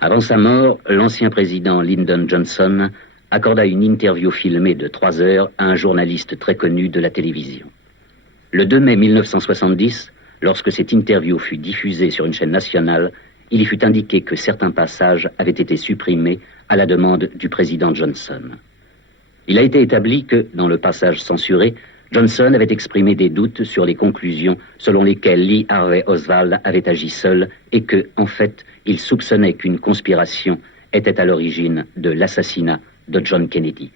Avant sa mort, l'ancien président Lyndon Johnson accorda une interview filmée de 3 heures à un journaliste très connu de la télévision. Le 2 mai 1970, lorsque cette interview fut diffusée sur une chaîne nationale, il y fut indiqué que certains passages avaient été supprimés à la demande du président Johnson. Il a été établi que, dans le passage censuré, Johnson avait exprimé des doutes sur les conclusions selon lesquelles Lee Harvey Oswald avait agi seul et que, en fait, il soupçonnait qu'une conspiration était à l'origine de l'assassinat de John Kennedy.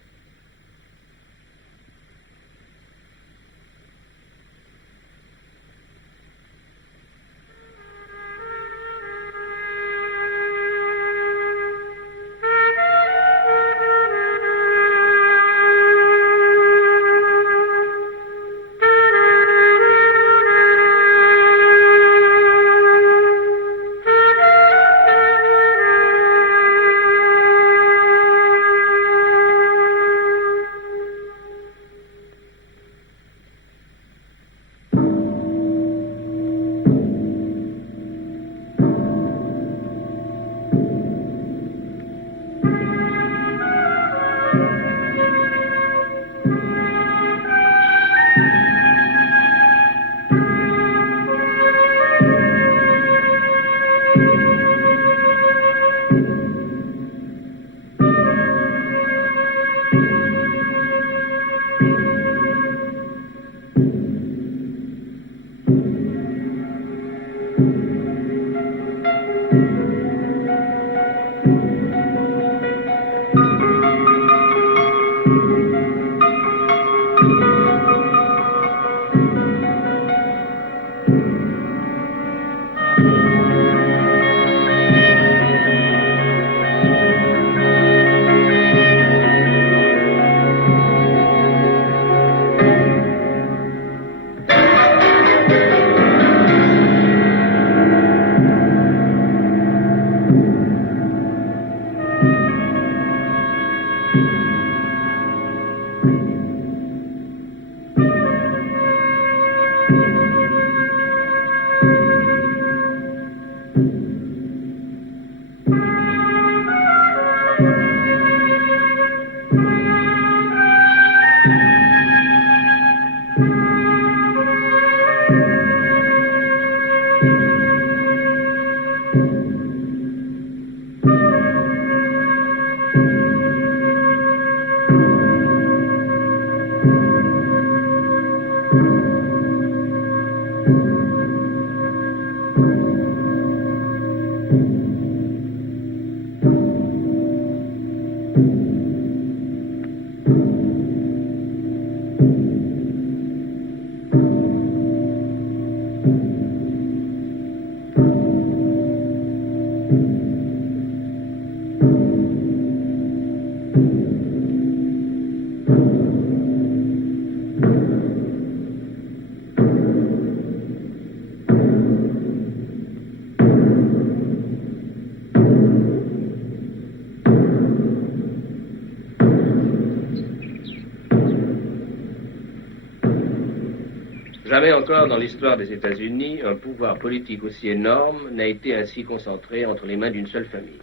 Jamais encore dans l'histoire des États-Unis, un pouvoir politique aussi énorme n'a été ainsi concentré entre les mains d'une seule famille.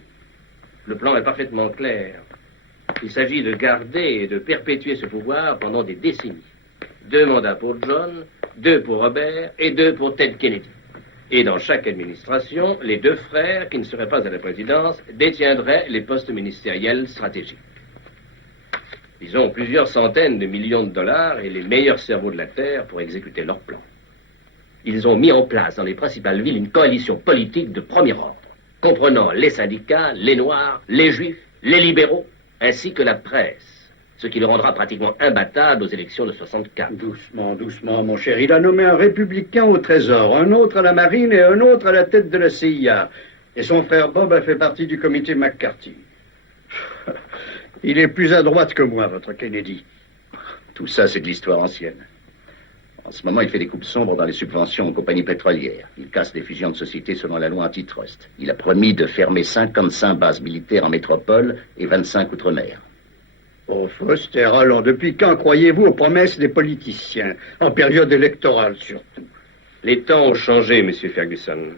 Le plan est parfaitement clair. Il s'agit de garder et de perpétuer ce pouvoir pendant des décennies. 2 mandats pour John, 2 pour Robert et 2 pour Ted Kennedy. Et dans chaque administration, les 2 frères qui ne seraient pas à la présidence détiendraient les postes ministériels stratégiques. Ils ont plusieurs centaines de millions de dollars et les meilleurs cerveaux de la Terre pour exécuter leur plan. Ils ont mis en place dans les principales villes une coalition politique de premier ordre, comprenant les syndicats, les Noirs, les Juifs, les libéraux, ainsi que la presse, ce qui le rendra pratiquement imbattable aux élections de 64. Doucement, doucement, mon cher. Il a nommé un républicain au Trésor, un autre à la Marine et un autre à la tête de la CIA. Et son frère Bob a fait partie du comité McCarthy. Il est plus à droite que moi, votre Kennedy. Tout ça, c'est de l'histoire ancienne. En ce moment, il fait des coupes sombres dans les subventions aux compagnies pétrolières. Il casse des fusions de sociétés selon la loi antitrust. Il a promis de fermer 55 bases militaires en métropole et 25 outre-mer. Oh, Foster, allons, depuis quand croyez-vous aux promesses des politiciens? En période électorale, surtout. Les temps ont changé, monsieur Ferguson.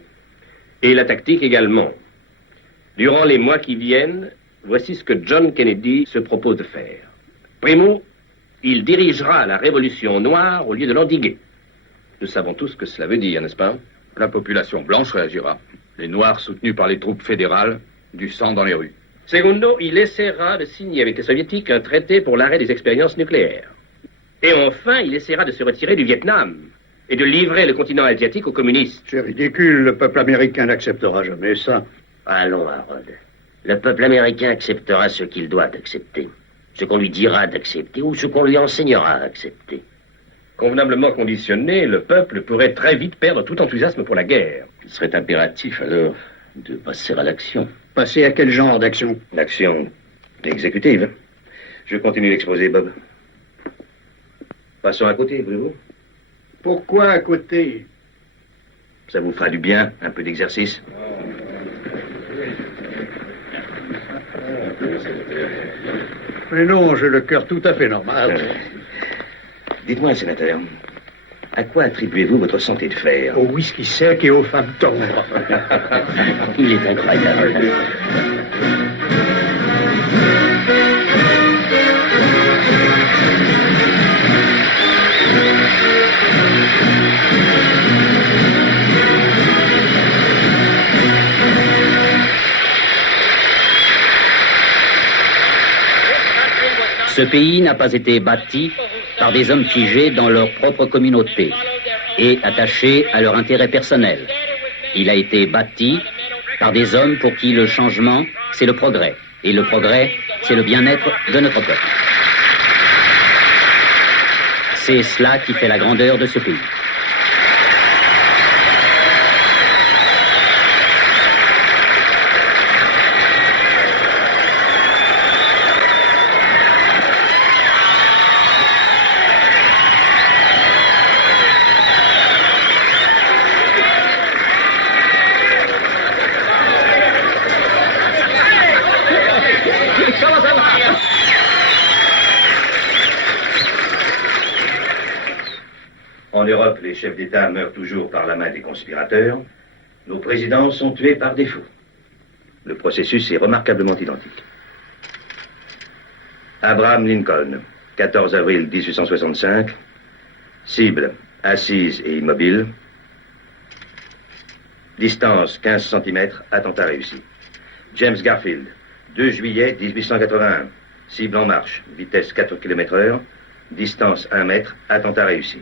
Et la tactique également. Durant les mois qui viennent, voici ce que John Kennedy se propose de faire. Primo, il dirigera la révolution noire au lieu de l'endiguer. Nous savons tous ce que cela veut dire, n'est-ce pas? La population blanche réagira. Les Noirs soutenus par les troupes fédérales, du sang dans les rues. Secondo, il essaiera de signer avec les Soviétiques un traité pour l'arrêt des expériences nucléaires. Et enfin, il essaiera de se retirer du Vietnam et de livrer le continent asiatique aux communistes. C'est ridicule, le peuple américain n'acceptera jamais ça. Allons, Harold. Le peuple américain acceptera ce qu'il doit accepter. Ce qu'on lui dira d'accepter ou ce qu'on lui enseignera à accepter. Convenablement conditionné, le peuple pourrait très vite perdre tout enthousiasme pour la guerre. Il serait impératif, alors, de passer à l'action. Passer à quel genre d'action? L'action exécutive. Je continue l'exposé, Bob. Passons à côté, voulez-vous? Pourquoi à côté? Ça vous fera du bien, un peu d'exercice. Mais non, j'ai le cœur tout à fait normal. Dites-moi, sénateur, à quoi attribuez-vous votre santé de fer? Au whisky sec et aux femmes tendres. Il est incroyable. Ce pays n'a pas été bâti par des hommes figés dans leur propre communauté et attachés à leur intérêt personnel. Il a été bâti par des hommes pour qui le changement, c'est le progrès. Et le progrès, c'est le bien-être de notre peuple. C'est cela qui fait la grandeur de ce pays. En Europe, les chefs d'État meurent toujours par la main des conspirateurs. Nos présidents sont tués par défaut. Le processus est remarquablement identique. Abraham Lincoln, 14 avril 1865. Cible, assise et immobile. Distance, 15 cm, attentat réussi. James Garfield, 2 juillet 1881. Cible en marche, vitesse 4 km/h. Distance 1 mètre, attentat réussi.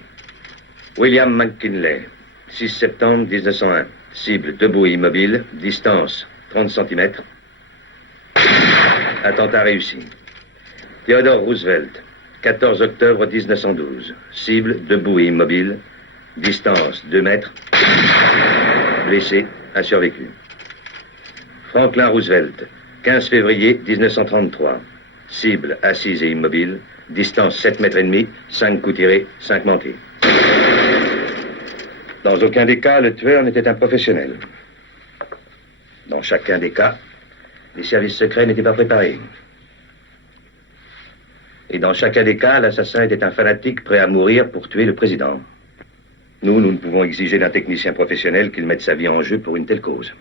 William McKinley, 6 septembre 1901. Cible debout et immobile, distance 30 cm. Attentat réussi. Theodore Roosevelt, 14 octobre 1912. Cible debout et immobile, distance 2 mètres. Blessé, a survécu. Franklin Roosevelt, 15 février 1933. Cible assise et immobile, distance 7 mètres et demi, 5 coups tirés, 5 manqués. Dans aucun des cas, le tueur n'était un professionnel. Dans chacun des cas, les services secrets n'étaient pas préparés. Et dans chacun des cas, l'assassin était un fanatique prêt à mourir pour tuer le président. Nous ne pouvons exiger d'un technicien professionnel qu'il mette sa vie en jeu pour une telle cause.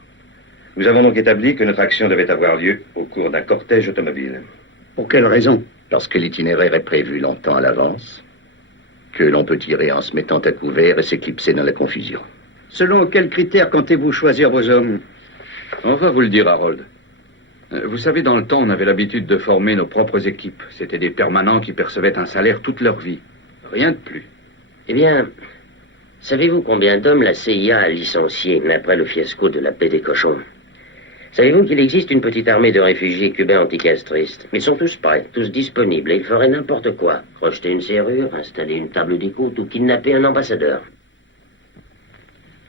Nous avons donc établi que notre action devait avoir lieu au cours d'un cortège automobile. Pour quelle raison? Parce que l'itinéraire est prévu longtemps à l'avance, que l'on peut tirer en se mettant à couvert et s'éclipser dans la confusion. Selon quels critères comptez-vous choisir vos hommes? On va vous le dire, Harold. Vous savez, dans le temps, on avait l'habitude de former nos propres équipes. C'était des permanents qui percevaient un salaire toute leur vie. Rien de plus. Eh bien, savez-vous combien d'hommes la CIA a licenciés après le fiasco de la paix des cochons? Savez-vous qu'il existe une petite armée de réfugiés cubains anticastristes? Ils sont tous prêts, tous disponibles, et ils feraient n'importe quoi. Rejeter une serrure, installer une table d'écoute ou kidnapper un ambassadeur.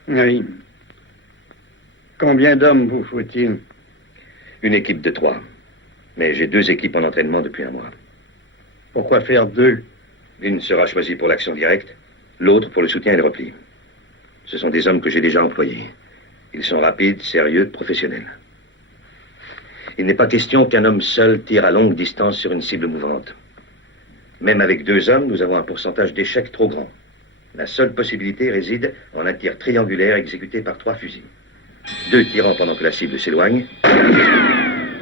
Oui. Combien d'hommes vous faut-il? Une équipe de 3. Mais j'ai 2 équipes en entraînement depuis un mois. Pourquoi faire 2? L'une sera choisie pour l'action directe, l'autre pour le soutien et le repli. Ce sont des hommes que j'ai déjà employés. Ils sont rapides, sérieux, professionnels. Il n'est pas question qu'un homme seul tire à longue distance sur une cible mouvante. Même avec 2 hommes, nous avons un pourcentage d'échec trop grand. La seule possibilité réside en un tir triangulaire exécuté par 3 fusils. 2 tirant pendant que la cible s'éloigne.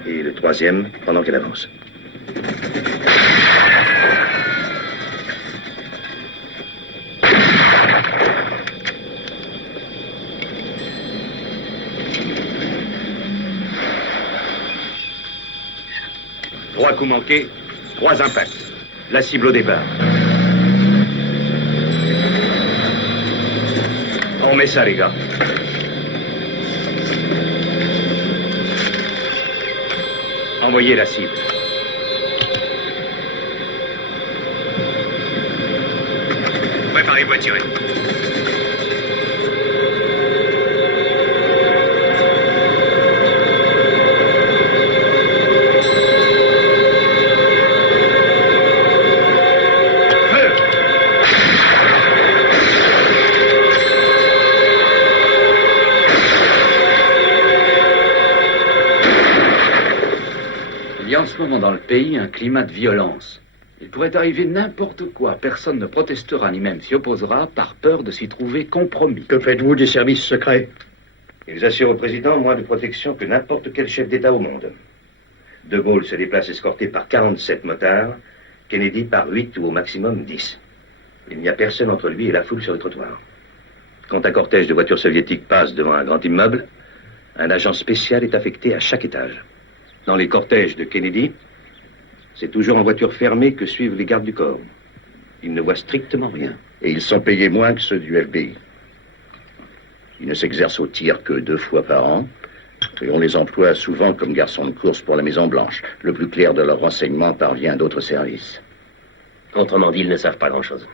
Et le 3e pendant qu'elle avance. Trois coups manqués, 3 impacts. La cible au départ. On met ça, les gars. Envoyez la cible. Préparez-vous à tirer. Il y a en ce moment dans le pays un climat de violence. Il pourrait arriver n'importe quoi. Personne ne protestera ni même s'y opposera par peur de s'y trouver compromis. Que faites-vous des services secrets? Ils assurent au président moins de protection que n'importe quel chef d'État au monde. De Gaulle se déplace escorté par 47 motards, Kennedy par 8 ou au maximum 10. Il n'y a personne entre lui et la foule sur le trottoir. Quand un cortège de voitures soviétiques passe devant un grand immeuble, un agent spécial est affecté à chaque étage. Dans les cortèges de Kennedy, c'est toujours en voiture fermée que suivent les gardes du corps. Ils ne voient strictement rien. Et ils sont payés moins que ceux du FBI. Ils ne s'exercent au tir que 2 fois par an. Et on les emploie souvent comme garçons de course pour la Maison-Blanche. Le plus clair de leur renseignement parvient d'autres services. Autrement dit, ils ne savent pas grand-chose.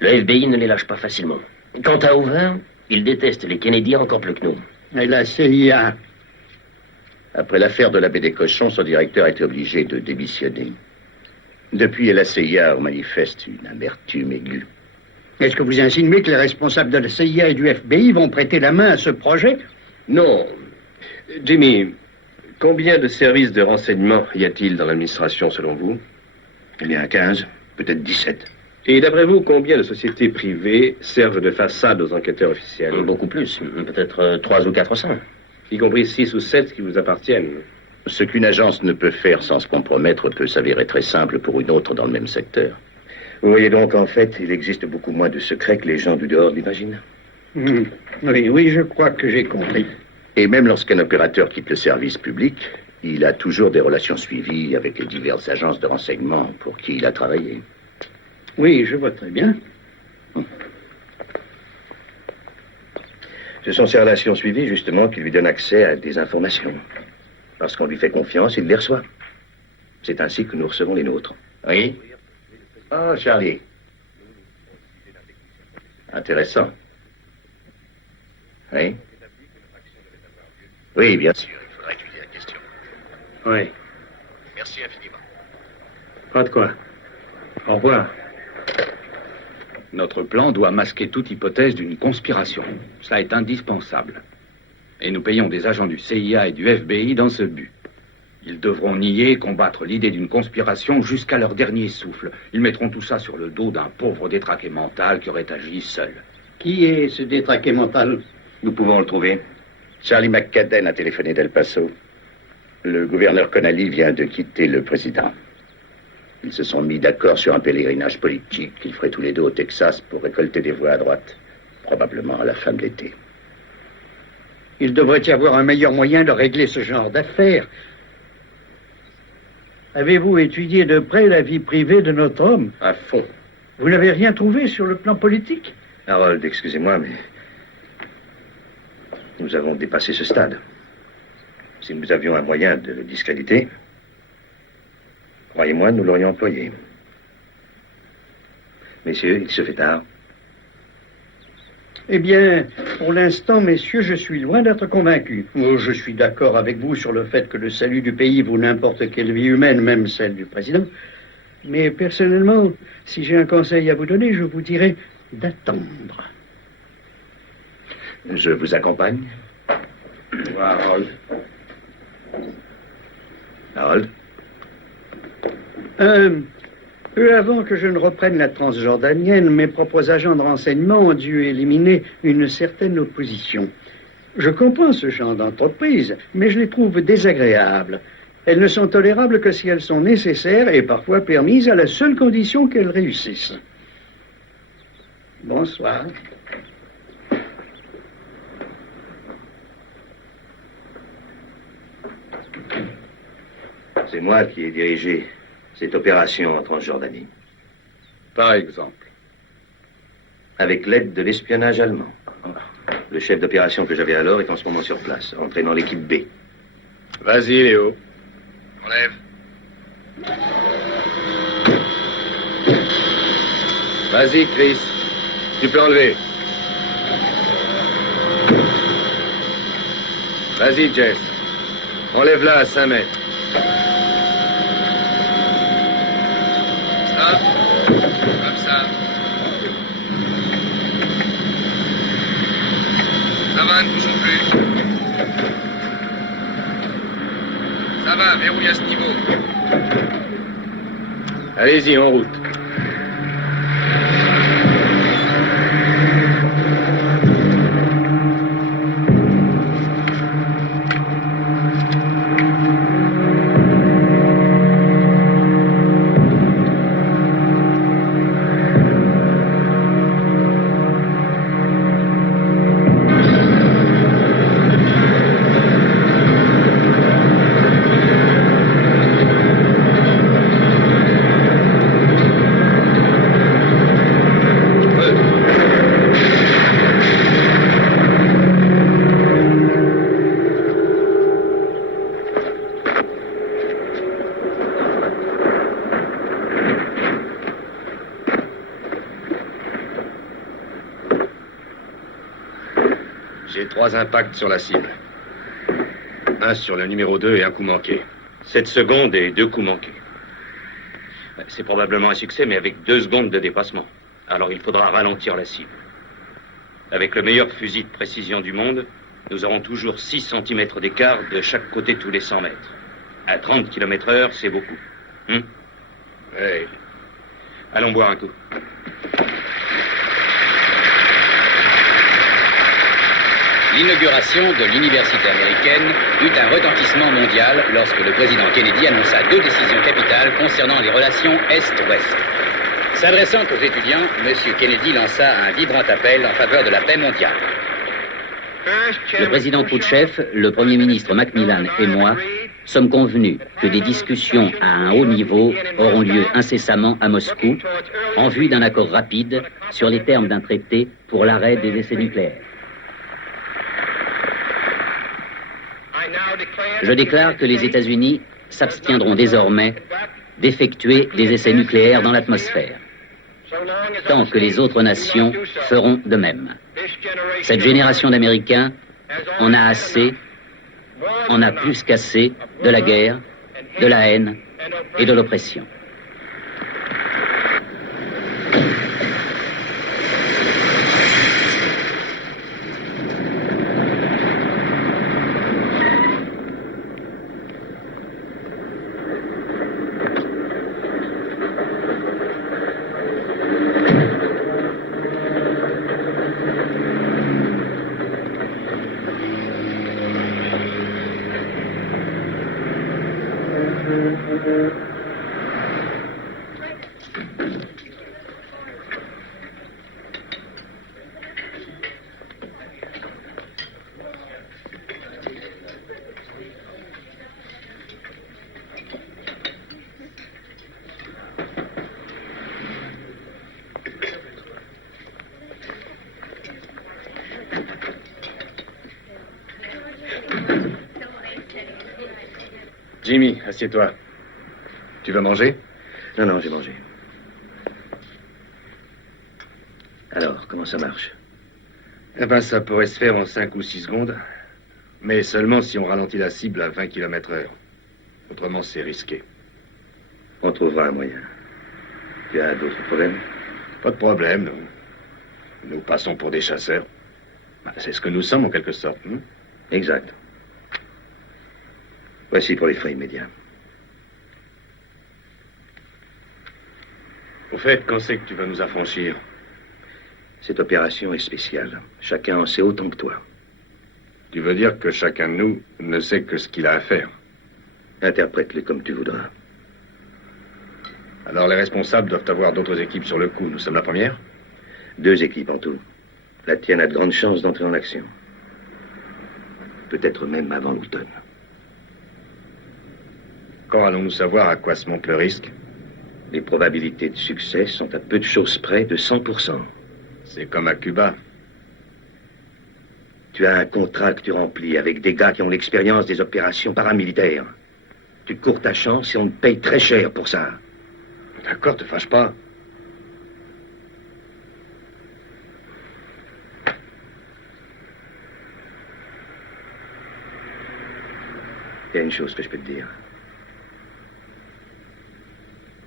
Le FBI ne les lâche pas facilement. Quant à Hoover, il déteste les Kennedy encore plus que nous. Et la CIA? Après l'affaire de la baie des Cochons, son directeur a été obligé de démissionner. Depuis, la CIA manifeste une amertume aiguë. Est-ce que vous insinuez que les responsables de la CIA et du FBI vont prêter la main à ce projet? Non. Jimmy, combien de services de renseignement y a-t-il dans l'administration, selon vous? Il y a 15, peut-être 17. Et d'après vous, combien de sociétés privées servent de façade aux enquêteurs officiels? Beaucoup plus, peut-être 300 ou 400. Y compris 6 ou 7 qui vous appartiennent. Ce qu'une agence ne peut faire sans se compromettre peut s'avérer très simple pour une autre dans le même secteur. Vous voyez donc, en fait, il existe beaucoup moins de secrets que les gens du dehors l'imaginent. Oui, je crois que j'ai compris. Et même lorsqu'un opérateur quitte le service public, il a toujours des relations suivies avec les diverses agences de renseignement pour qui il a travaillé. Oui, je vois très bien. Ce sont ces relations suivies, justement, qui lui donnent accès à des informations. Parce qu'on lui fait confiance, il les reçoit. C'est ainsi que nous recevons les nôtres. Oui? Oh, Charlie. Intéressant. Oui? Oui, bien sûr, il faudra étudier la question. Oui. Merci infiniment. Pas de quoi. Au revoir. Notre plan doit masquer toute hypothèse d'une conspiration. Ça est indispensable. Et nous payons des agents du CIA et du FBI dans ce but. Ils devront nier et combattre l'idée d'une conspiration jusqu'à leur dernier souffle. Ils mettront tout ça sur le dos d'un pauvre détraqué mental qui aurait agi seul. Qui est ce détraqué mental? Nous pouvons le trouver. Charlie McCadden a téléphoné d'El Paso. Le gouverneur Connally vient de quitter le président. Ils se sont mis d'accord sur un pèlerinage politique qu'ils feraient tous les deux au Texas pour récolter des voix à droite, probablement à la fin de l'été. Il devrait y avoir un meilleur moyen de régler ce genre d'affaires. Avez-vous étudié de près la vie privée de notre homme? À fond. Vous n'avez rien trouvé sur le plan politique? Harold, excusez-moi, mais nous avons dépassé ce stade. Si nous avions un moyen de le discréditer, croyez-moi, nous l'aurions employé. Messieurs, il se fait tard. Eh bien, pour l'instant, messieurs, je suis loin d'être convaincu. Oh, je suis d'accord avec vous sur le fait que le salut du pays vaut n'importe quelle vie humaine, même celle du président. Mais personnellement, si j'ai un conseil à vous donner, je vous dirais d'attendre. Je vous accompagne. Harold. Harold? Peu avant que je ne reprenne la transjordanienne, mes propres agents de renseignement ont dû éliminer une certaine opposition. Je comprends ce genre d'entreprise, mais je les trouve désagréables. Elles ne sont tolérables que si elles sont nécessaires et parfois permises à la seule condition qu'elles réussissent. Bonsoir. C'est moi qui ai dirigé cette opération en Transjordanie. Par exemple. Avec l'aide de l'espionnage allemand. Le chef d'opération que j'avais alors est en ce moment sur place, entraînant l'équipe B. Vas-y, Léo. Enlève. Vas-y, Chris. Tu peux enlever. Vas-y, Jess. Enlève-la à 5 mètres. Ça. Comme ça. Ça va, ne bougeons plus. Ça va, verrouille à ce niveau. Allez-y, en route. J'ai 3 impacts sur la cible. Un sur le numéro 2 et un coup manqué. 7 secondes et 2 coups manqués. C'est probablement un succès, mais avec 2 secondes de dépassement. Alors il faudra ralentir la cible. Avec le meilleur fusil de précision du monde, nous aurons toujours 6 cm d'écart de chaque côté tous les 100 mètres. À 30 km/h, c'est beaucoup. Hey. Allons boire un coup. L'inauguration de l'université américaine eut un retentissement mondial lorsque le président Kennedy annonça 2 décisions capitales concernant les relations Est-Ouest. S'adressant aux étudiants, M. Kennedy lança un vibrant appel en faveur de la paix mondiale. Le président Khrouchtchev, le Premier ministre Macmillan et moi sommes convenus que des discussions à un haut niveau auront lieu incessamment à Moscou en vue d'un accord rapide sur les termes d'un traité pour l'arrêt des essais nucléaires. Je déclare que les États-Unis s'abstiendront désormais d'effectuer des essais nucléaires dans l'atmosphère, tant que les autres nations feront de même. Cette génération d'Américains en a assez, en a plus qu'assez de la guerre, de la haine et de l'oppression. Jimmy, assieds-toi. Tu vas manger? Non, j'ai mangé. Alors, comment ça marche? Eh ben, ça pourrait se faire en 5 ou 6 secondes. Mais seulement si on ralentit la cible à 20 km/h. Autrement, c'est risqué. On trouvera un moyen. Tu as d'autres problèmes? Pas de problème, nous. Nous passons pour des chasseurs. C'est ce que nous sommes, en quelque sorte. Exact. Voici pour les frais immédiats. Au fait, quand c'est que tu vas nous affranchir? Cette opération est spéciale. Chacun en sait autant que toi. Tu veux dire que chacun de nous ne sait que ce qu'il a à faire? Interprète-le comme tu voudras. Alors les responsables doivent avoir d'autres équipes sur le coup. Nous sommes la première? 2 équipes en tout. La tienne a de grandes chances d'entrer en action. Peut-être même avant l'automne. Quand allons-nous savoir à quoi se monte le risque? Les probabilités de succès sont à peu de choses près de 100%. C'est comme à Cuba. Tu as un contrat que tu remplis avec des gars qui ont l'expérience des opérations paramilitaires. Tu cours ta chance et on te paye très cher pour ça. D'accord, te fâche pas. Il y a une chose que je peux te dire.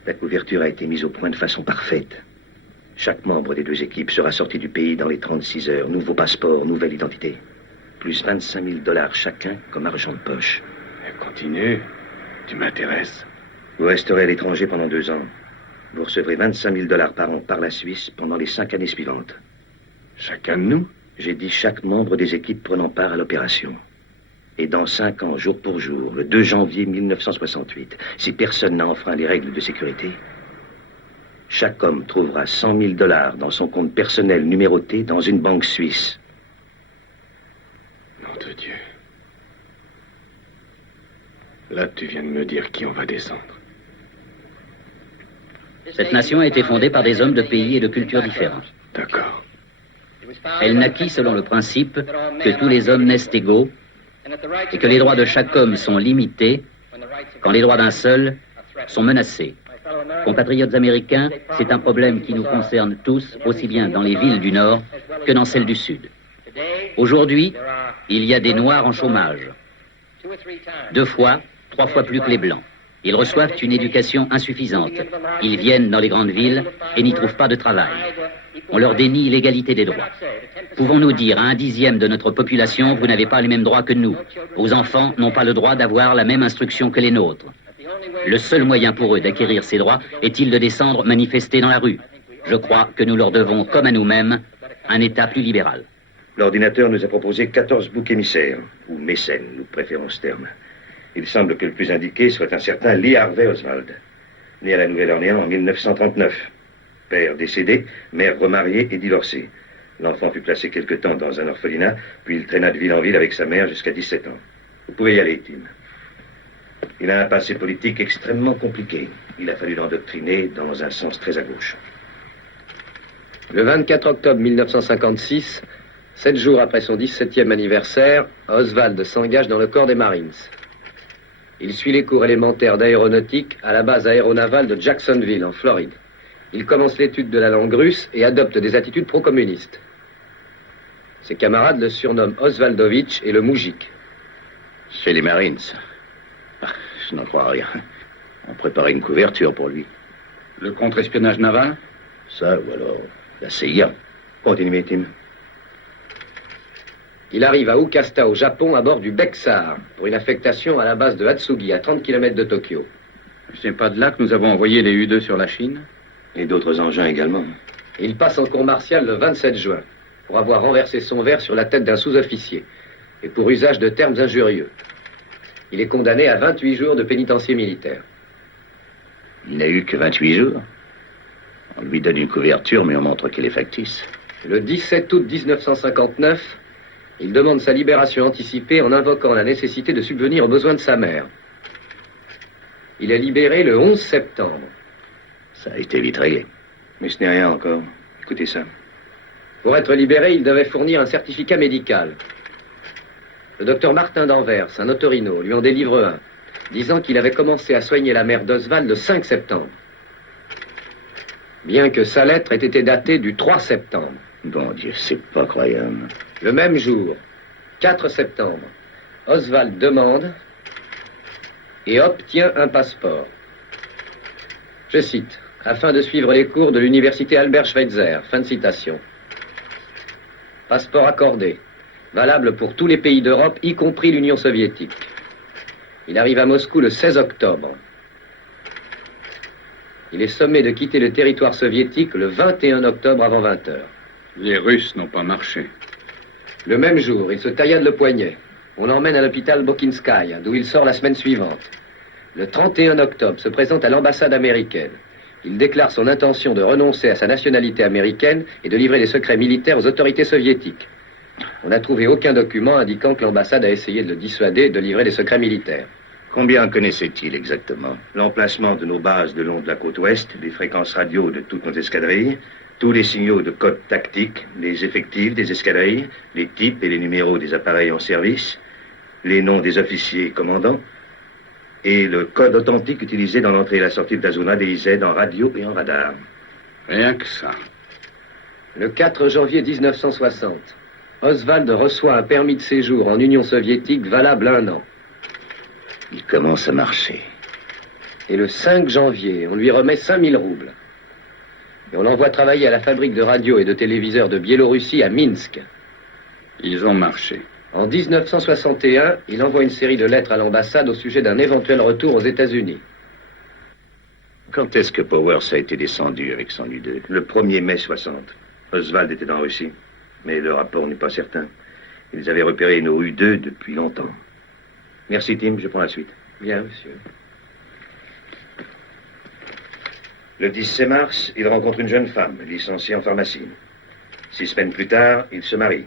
La couverture a été mise au point de façon parfaite. Chaque membre des 2 équipes sera sorti du pays dans les 36 heures. Nouveau passeport, nouvelle identité. Plus 25 000 $ chacun comme argent de poche. Continue. Tu m'intéresses. Vous resterez à l'étranger pendant 2 ans. Vous recevrez 25 000 $ par an par la Suisse pendant les 5 années suivantes. Chacun de nous? J'ai dit chaque membre des équipes prenant part à l'opération. Et dans 5 ans, jour pour jour, le 2 janvier 1968, si personne n'a enfreint les règles de sécurité, chaque homme trouvera 100 000 $ dans son compte personnel numéroté dans une banque suisse. Nom de Dieu. Là, tu viens de me dire qui on va descendre. Cette nation a été fondée par des hommes de pays et de cultures différents. D'accord. Elle naquit selon le principe que tous les hommes naissent égaux et que les droits de chaque homme sont limités quand les droits d'un seul sont menacés. Compatriotes américains, c'est un problème qui nous concerne tous, aussi bien dans les villes du Nord que dans celles du Sud. Aujourd'hui, il y a des Noirs en chômage. 2 fois, 3 fois plus que les Blancs. Ils reçoivent une éducation insuffisante. Ils viennent dans les grandes villes et n'y trouvent pas de travail. On leur dénie l'égalité des droits. Pouvons-nous dire à 1/10 de notre population, vous n'avez pas les mêmes droits que nous. Vos enfants n'ont pas le droit d'avoir la même instruction que les nôtres. Le seul moyen pour eux d'acquérir ces droits est-il de descendre manifester dans la rue? Je crois que nous leur devons, comme à nous-mêmes, un État plus libéral. L'ordinateur nous a proposé 14 boucs émissaires, ou mécènes, nous préférons ce terme. Il semble que le plus indiqué soit un certain Lee Harvey Oswald, né à la Nouvelle-Orléans en 1939. Père décédé, mère remariée et divorcée. L'enfant fut placé quelque temps dans un orphelinat, puis il traîna de ville en ville avec sa mère jusqu'à 17 ans. Vous pouvez y aller, Tim. Il a un passé politique extrêmement compliqué. Il a fallu l'endoctriner dans un sens très à gauche. Le 24 octobre 1956, 7 jours après son 17e anniversaire, Oswald s'engage dans le corps des Marines. Il suit les cours élémentaires d'aéronautique à la base aéronavale de Jacksonville, en Floride. Il commence l'étude de la langue russe et adopte des attitudes pro-communistes. Ses camarades le surnomment Oswaldovitch et le Moujik. Chez les Marines. Ah, je n'en crois rien. On préparait une couverture pour lui. Le contre-espionnage naval? Ça, ou alors la CIA. Continuez, Tim. Il arrive à Okasta, au Japon, à bord du Bexar, pour une affectation à la base de Hatsugi, à 30 km de Tokyo. C'est pas de là que nous avons envoyé les U-2 sur la Chine? Et d'autres engins également. Il passe en cour martiale le 27 juin, pour avoir renversé son verre sur la tête d'un sous-officier, et pour usage de termes injurieux. Il est condamné à 28 jours de pénitencier militaire. Il n'a eu que 28 jours. On lui donne une couverture, mais on montre qu'elle est factice. Le 17 août 1959, il demande sa libération anticipée en invoquant la nécessité de subvenir aux besoins de sa mère. Il est libéré le 11 septembre. Ça a été vite réglé. Mais ce n'est rien encore. Écoutez ça. Pour être libéré, il devait fournir un certificat médical. Le docteur Martin d'Anvers, un otorino, lui en délivre un, disant qu'il avait commencé à soigner la mère d'Oswald le 5 septembre. Bien que sa lettre ait été datée du 3 septembre. Bon Dieu, c'est pas croyable. Le même jour, 4 septembre, Oswald demande et obtient un passeport. Je cite, afin de suivre les cours de l'université Albert Schweitzer. Fin de citation. Passeport accordé, valable pour tous les pays d'Europe, y compris l'Union soviétique. Il arrive à Moscou le 16 octobre. Il est sommé de quitter le territoire soviétique le 21 octobre avant 20 h. Les Russes n'ont pas marché. Le même jour, il se taillade le poignet. On l'emmène à l'hôpital Bokinskaya, d'où il sort la semaine suivante. Le 31 octobre, se présente à l'ambassade américaine. Il déclare son intention de renoncer à sa nationalité américaine et de livrer les secrets militaires aux autorités soviétiques. On n'a trouvé aucun document indiquant que l'ambassade a essayé de le dissuader de livrer les secrets militaires. Combien connaissait-il exactement? L'emplacement de nos bases de long de la côte ouest, les fréquences radio de toutes nos escadrilles, tous les signaux de code tactique, les effectifs des escadrilles, les types et les numéros des appareils en service, les noms des officiers et commandants, et le code authentique utilisé dans l'entrée et la sortie de la zone ADIZ en radio et en radar. Rien que ça. Le 4 janvier 1960, Oswald reçoit un permis de séjour en Union soviétique valable 1 an. Il commence à marcher. Et le 5 janvier, on lui remet 5000 roubles. Et on l'envoie travailler à la fabrique de radio et de téléviseurs de Biélorussie à Minsk. Ils ont marché. En 1961, il envoie une série de lettres à l'ambassade au sujet d'un éventuel retour aux États-Unis. Quand est-ce que Powers a été descendu avec son U-2? Le 1er mai 60. Oswald était en Russie, mais le rapport n'est pas certain. Ils avaient repéré nos U-2 depuis longtemps. Merci, Tim, je prends la suite. Bien, monsieur. Le 17 mars, il rencontre une jeune femme, licenciée en pharmacie. 6 semaines plus tard, il se marie.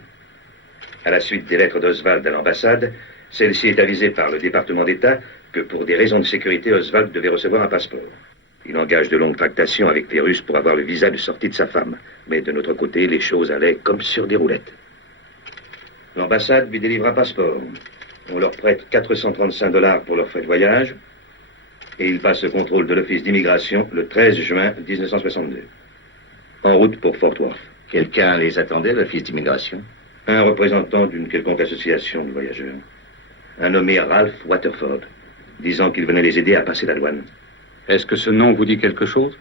À la suite des lettres d'Oswald à l'ambassade, celle-ci est avisée par le département d'État que pour des raisons de sécurité, Oswald devait recevoir un passeport. Il engage de longues tractations avec les Russes pour avoir le visa de sortie de sa femme. Mais de notre côté, les choses allaient comme sur des roulettes. L'ambassade lui délivre un passeport. On leur prête 435 $ pour leur frais de voyage. Et il passe le contrôle de l'office d'immigration le 13 juin 1962. En route pour Fort Worth. Quelqu'un les attendait, l'office d'immigration? Un représentant d'une quelconque association de voyageurs. Un nommé Ralph Waterford, disant qu'il venait les aider à passer la douane. Est-ce que ce nom vous dit quelque chose?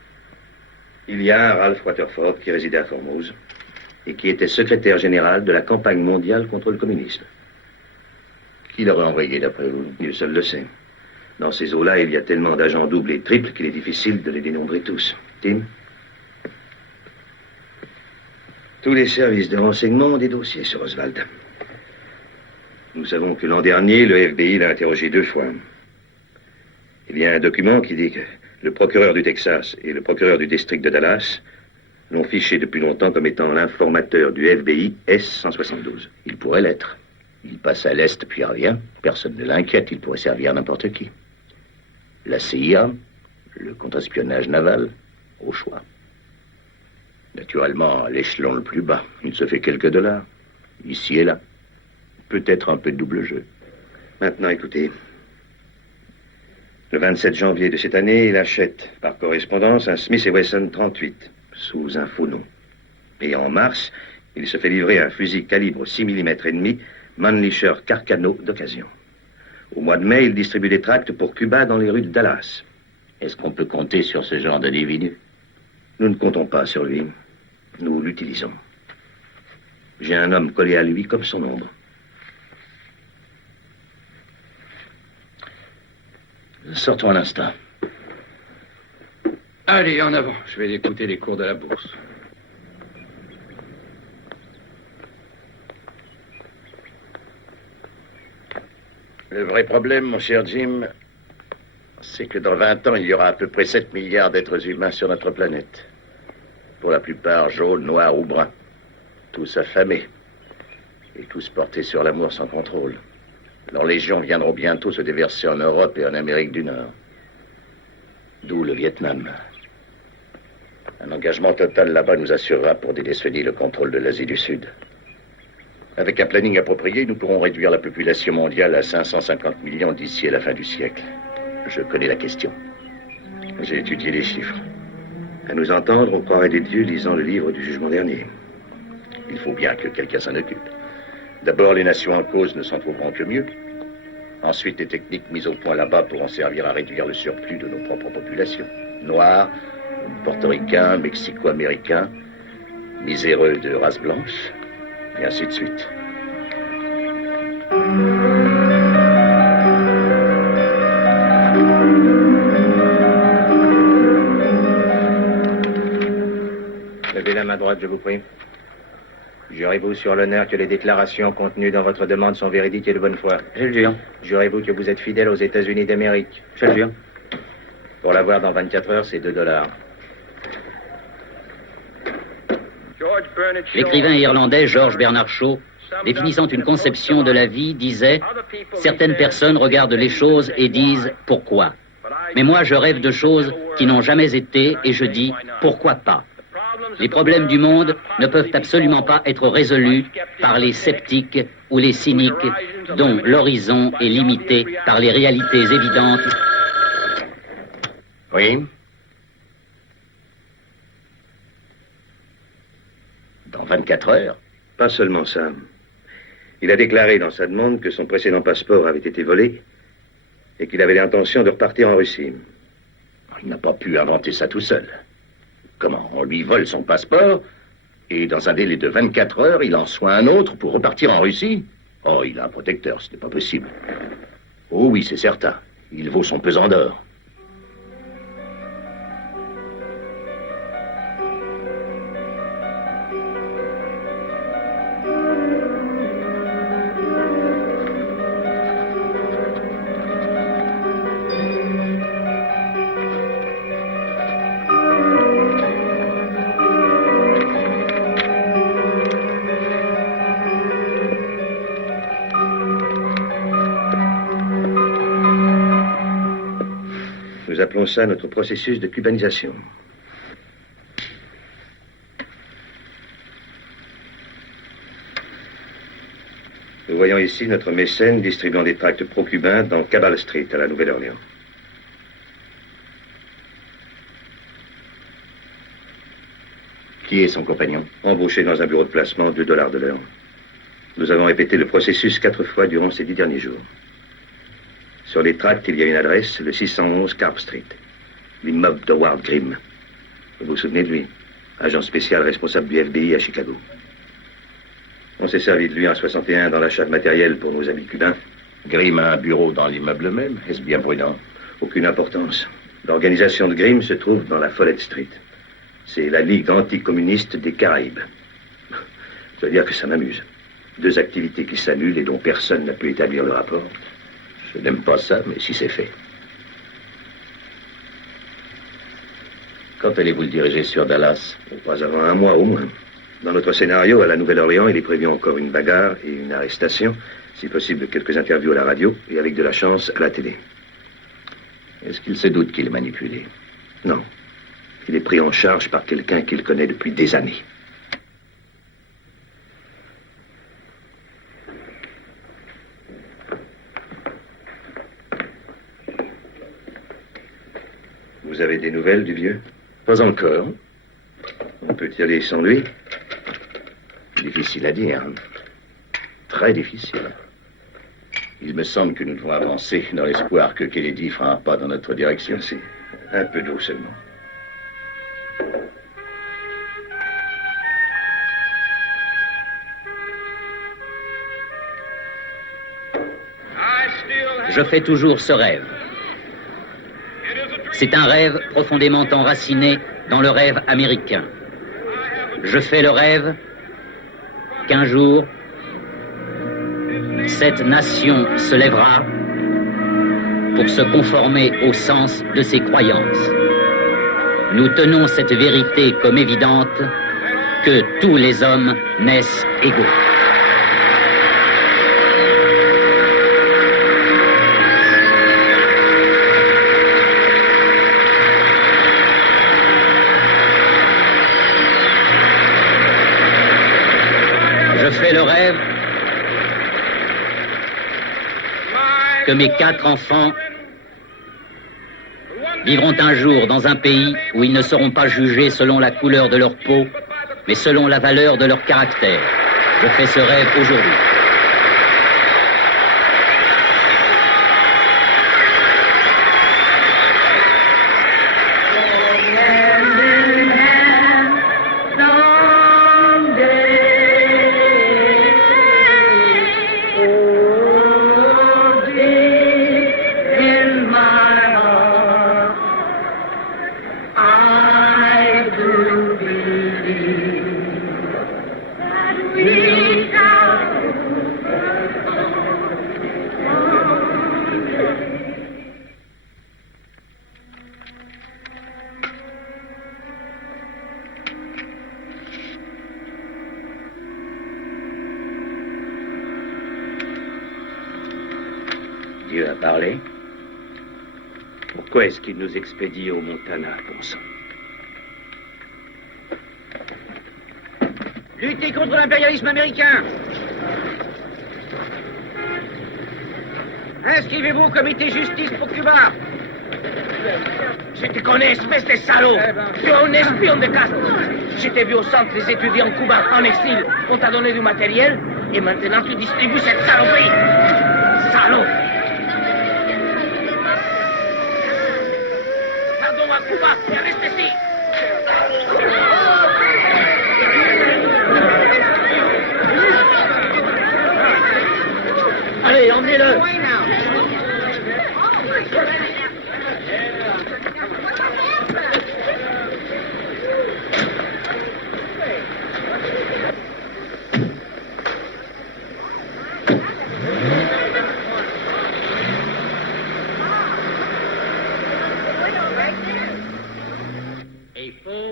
Il y a un Ralph Waterford qui résidait à Formose et qui était secrétaire général de la campagne mondiale contre le communisme. Qui l'aurait envoyé d'après vous? Dieu seul le sait. Dans ces eaux-là, il y a tellement d'agents doubles et triples qu'il est difficile de les dénombrer tous. Tim? Tous les services de renseignement ont des dossiers sur Oswald. Nous savons que l'an dernier, le FBI l'a interrogé 2 fois. Il y a un document qui dit que le procureur du Texas et le procureur du district de Dallas l'ont fiché depuis longtemps comme étant l'informateur du FBI S-172. Il pourrait l'être. Il passe à l'Est puis revient. Personne ne l'inquiète, il pourrait servir n'importe qui. La CIA, le contre-espionnage naval, au choix. Naturellement, à l'échelon le plus bas, il se fait quelques dollars, ici et là. Peut-être un peu de double jeu. Maintenant, écoutez. Le 27 janvier de cette année, il achète par correspondance un Smith & Wesson 38, sous un faux nom. Et en mars, il se fait livrer un fusil calibre 6 mm et demi, Mannlicher Carcano d'occasion. Au mois de mai, il distribue des tracts pour Cuba dans les rues de Dallas. Est-ce qu'on peut compter sur ce genre d'individu? Nous ne comptons pas sur lui. Nous l'utilisons. J'ai un homme collé à lui comme son ombre. Sortons un instant. Allez, en avant. Je vais écouter les cours de la bourse. Le vrai problème, mon cher Jim, c'est que dans 20 ans, il y aura à peu près 7 milliards d'êtres humains sur notre planète. Pour la plupart jaunes, noirs ou bruns. Tous affamés. Et tous portés sur l'amour sans contrôle. Leurs légions viendront bientôt se déverser en Europe et en Amérique du Nord. D'où le Vietnam. Un engagement total là-bas nous assurera pour des décennies le contrôle de l'Asie du Sud. Avec un planning approprié, nous pourrons réduire la population mondiale à 550 millions d'ici à la fin du siècle. Je connais la question. J'ai étudié les chiffres. À nous entendre, on croirait des dieux lisant le livre du jugement dernier. Il faut bien que quelqu'un s'en occupe. D'abord, les nations en cause ne s'en trouveront que mieux. Ensuite, les techniques mises au point là-bas pourront servir à réduire le surplus de nos propres populations. Noirs, portoricains, mexico-américains, miséreux de race blanche, et ainsi de suite. Levez la main droite, je vous prie. Jurez-vous sur l'honneur que les déclarations contenues dans votre demande sont véridiques et de bonne foi? Je le jure. Jurez-vous que vous êtes fidèle aux États-Unis d'Amérique? Je le jure. Pour l'avoir dans 24 heures, c'est $2. L'écrivain irlandais George Bernard Shaw, définissant une conception de la vie, disait « Certaines personnes regardent les choses et disent « Pourquoi ?» Mais moi, je rêve de choses qui n'ont jamais été et je dis « Pourquoi pas ?» Les problèmes du monde ne peuvent absolument pas être résolus par les sceptiques ou les cyniques dont l'horizon est limité par les réalités évidentes. Oui? Dans 24 heures? Pas seulement ça. Il a déclaré dans sa demande que son précédent passeport avait été volé et qu'il avait l'intention de repartir en Russie. Il n'a pas pu inventer ça tout seul. Comment? On lui vole son passeport et dans un délai de 24 heures, il en soit un autre pour repartir en Russie? Oh, il a un protecteur, ce n'est pas possible. Oh oui, c'est certain. Il vaut son pesant d'or. Nous appelons ça notre processus de cubanisation. Nous voyons ici notre mécène distribuant des tracts pro-cubains dans Cabal Street, à la Nouvelle-Orléans. Qui est son compagnon? Embauché dans un bureau de placement, $2 de l'heure. Nous avons répété le processus 4 fois durant ces 10 derniers jours. Sur les tracts, il y a une adresse, le 611 Carp Street, l'immeuble d'Howard Grimm. Vous vous souvenez de lui? Agent spécial responsable du FBI à Chicago. On s'est servi de lui en 61 dans l'achat de matériel pour nos amis cubains. Grimm a un bureau dans l'immeuble même. Est-ce bien prudent? Aucune importance. L'organisation de Grimm se trouve dans la Follett Street. C'est la Ligue anticommuniste des Caraïbes. Je dois dire que ça m'amuse. 2 activités qui s'annulent et dont personne n'a pu établir le rapport. Je n'aime pas ça, mais si c'est fait. Quand allez-vous le diriger sur Dallas? Pas avant 1 mois au moins. Dans notre scénario, à la Nouvelle-Orléans, il est prévu encore une bagarre et une arrestation, si possible quelques interviews à la radio et avec de la chance à la télé. Est-ce qu'il se doute qu'il est manipulé? Non. Il est pris en charge par quelqu'un qu'il connaît depuis des années. Vous avez des nouvelles du vieux? Pas encore. On peut y aller sans lui? Difficile à dire. Très difficile. Il me semble que nous devons avancer dans l'espoir que Kennedy fera un pas dans notre direction. Merci. Un peu d'eau seulement. Je fais toujours ce rêve. C'est un rêve profondément enraciné dans le rêve américain. Je fais le rêve qu'un jour, cette nation se lèvera pour se conformer au sens de ses croyances. Nous tenons cette vérité comme évidente, que tous les hommes naissent égaux. Je fais le rêve que mes 4 enfants vivront un jour dans un pays où ils ne seront pas jugés selon la couleur de leur peau, mais selon la valeur de leur caractère. Je fais ce rêve aujourd'hui. Dieu a parlé. Pourquoi est-ce qu'il nous expédie au Montana, bon sang? Lutter contre l'impérialisme américain. Inscrivez-vous au comité justice pour Cuba. Je te connais, espèce de salaud. Tu es un espion de Castro. Je t'ai vu au centre des étudiants cubains en exil. On t'a donné du matériel et maintenant tu distribues cette saloperie. Salaud. Pardon à Cuba et reste ici. Allez, emmenez-le.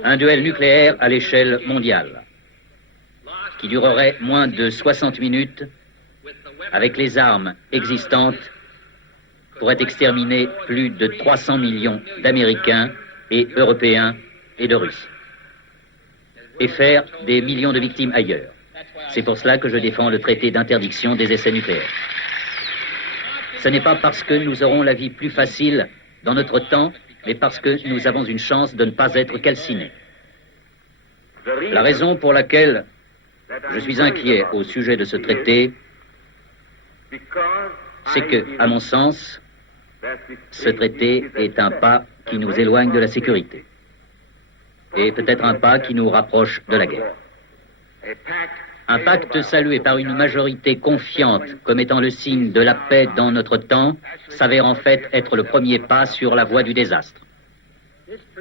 Un duel nucléaire à l'échelle mondiale, qui durerait moins de 60 minutes, avec les armes existantes, pourrait exterminer plus de 300 millions d'Américains et Européens et de Russes, et faire des millions de victimes ailleurs. C'est pour cela que je défends le traité d'interdiction des essais nucléaires. Ce n'est pas parce que nous aurons la vie plus facile dans notre temps, mais parce que nous avons une chance de ne pas être calcinés. La raison pour laquelle je suis inquiet au sujet de ce traité, c'est que, à mon sens, ce traité est un pas qui nous éloigne de la sécurité et peut-être un pas qui nous rapproche de la guerre. Un pacte salué par une majorité confiante comme étant le signe de la paix dans notre temps s'avère en fait être le premier pas sur la voie du désastre.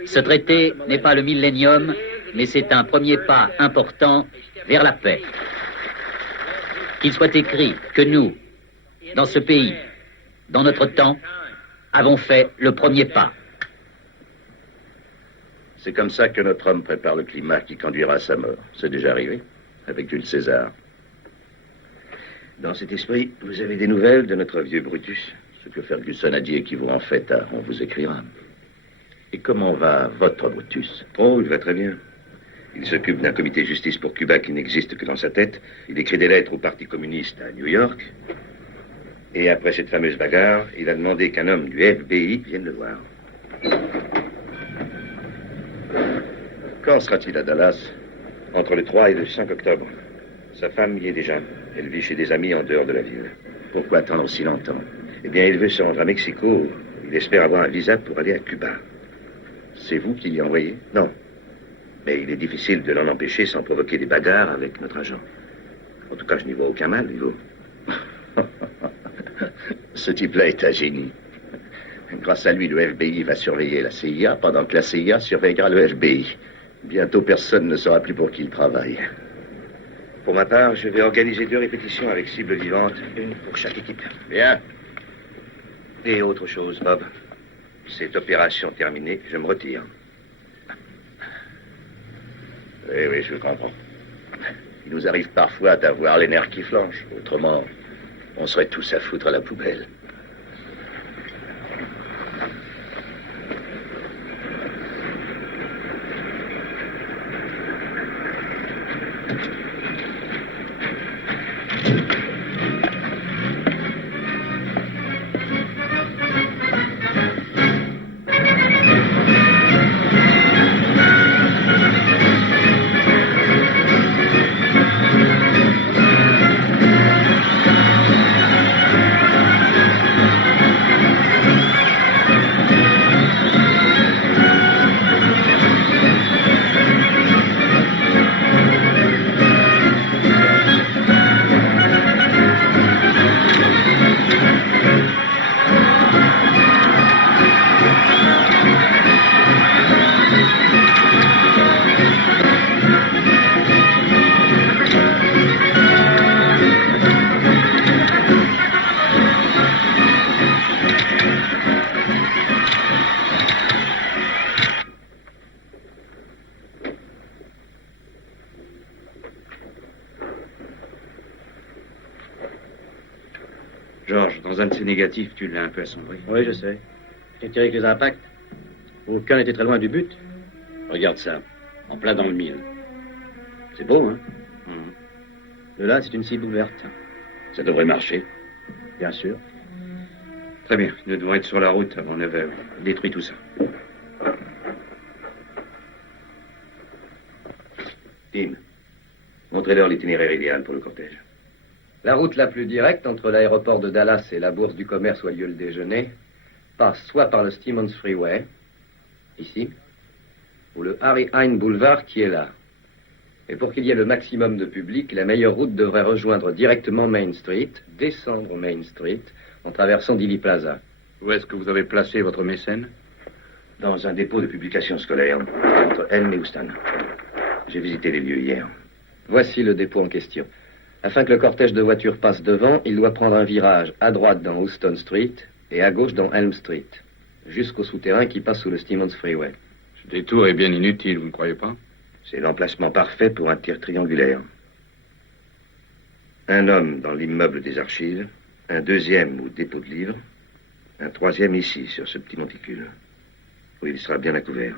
Ce traité n'est pas le millénium, mais c'est un premier pas important vers la paix. Qu'il soit écrit que nous, dans ce pays, dans notre temps, avons fait le premier pas. C'est comme ça que notre homme prépare le climat qui conduira à sa mort. C'est déjà arrivé, avec Jules César. Dans cet esprit, vous avez des nouvelles de notre vieux Brutus? Ce que Ferguson a dit équivaut en fait à « on vous écrira ». Et comment va votre Brutus? Oh, il va très bien. Il s'occupe d'un comité justice pour Cuba qui n'existe que dans sa tête. Il écrit des lettres au Parti communiste à New York. Et après cette fameuse bagarre, il a demandé qu'un homme du FBI vienne le voir. Quand sera-t-il à Dallas? Entre le 3 et le 5 octobre. Sa femme y est déjà. Elle vit chez des amis en dehors de la ville. Pourquoi attendre aussi longtemps? Eh bien, il veut se rendre à Mexico. Il espère avoir un visa pour aller à Cuba. C'est vous qui l'y envoyez? Non. Mais il est difficile de l'en empêcher sans provoquer des bagarres avec notre agent. En tout cas, je n'y vois aucun mal, Hugo. Ce type-là est un génie. Grâce à lui, le FBI va surveiller la CIA, pendant que la CIA surveillera le FBI. Bientôt, personne ne saura plus pour qui il travaille. Pour ma part, je vais organiser 2 répétitions avec cibles vivantes, une pour chaque équipe. Bien. Et autre chose, Bob. Cette opération terminée, je me retire. Oui, je comprends. Il nous arrive parfois d'avoir les nerfs qui flanchent. Autrement, on serait tous à foutre à la poubelle. Georges, dans un de ces négatifs, tu l'as un peu assombri. Oui, je sais. J'ai tiré avec les impacts. Aucun n'était très loin du but. Regarde ça, en plein dans le mille. C'est beau, hein? De là, c'est une cible ouverte. Ça devrait marcher. Bien sûr. Très bien, nous devons être sur la route avant 9 heures. Détruis tout ça. Tim, montrez-leur l'itinéraire idéal pour le cortège. La route la plus directe entre l'aéroport de Dallas et la bourse du commerce où a lieu le déjeuner passe soit par le Stevens Freeway, ici, ou le Harry Hine Boulevard qui est là. Et pour qu'il y ait le maximum de public, la meilleure route devrait rejoindre directement Main Street, descendre Main Street, en traversant Dealey Plaza. Où est-ce que vous avez placé votre mécène? Dans un dépôt de publication scolaire, entre Elm et Houston. J'ai visité les lieux hier. Voici le dépôt en question. Afin que le cortège de voitures passe devant, il doit prendre un virage à droite dans Houston Street et à gauche dans Elm Street, jusqu'au souterrain qui passe sous le Stevens Freeway. Ce détour est bien inutile, vous ne croyez pas? C'est l'emplacement parfait pour un tir triangulaire. Un homme dans l'immeuble des archives, un deuxième au dépôt de livres, un troisième ici, sur ce petit monticule, où il sera bien à couvert.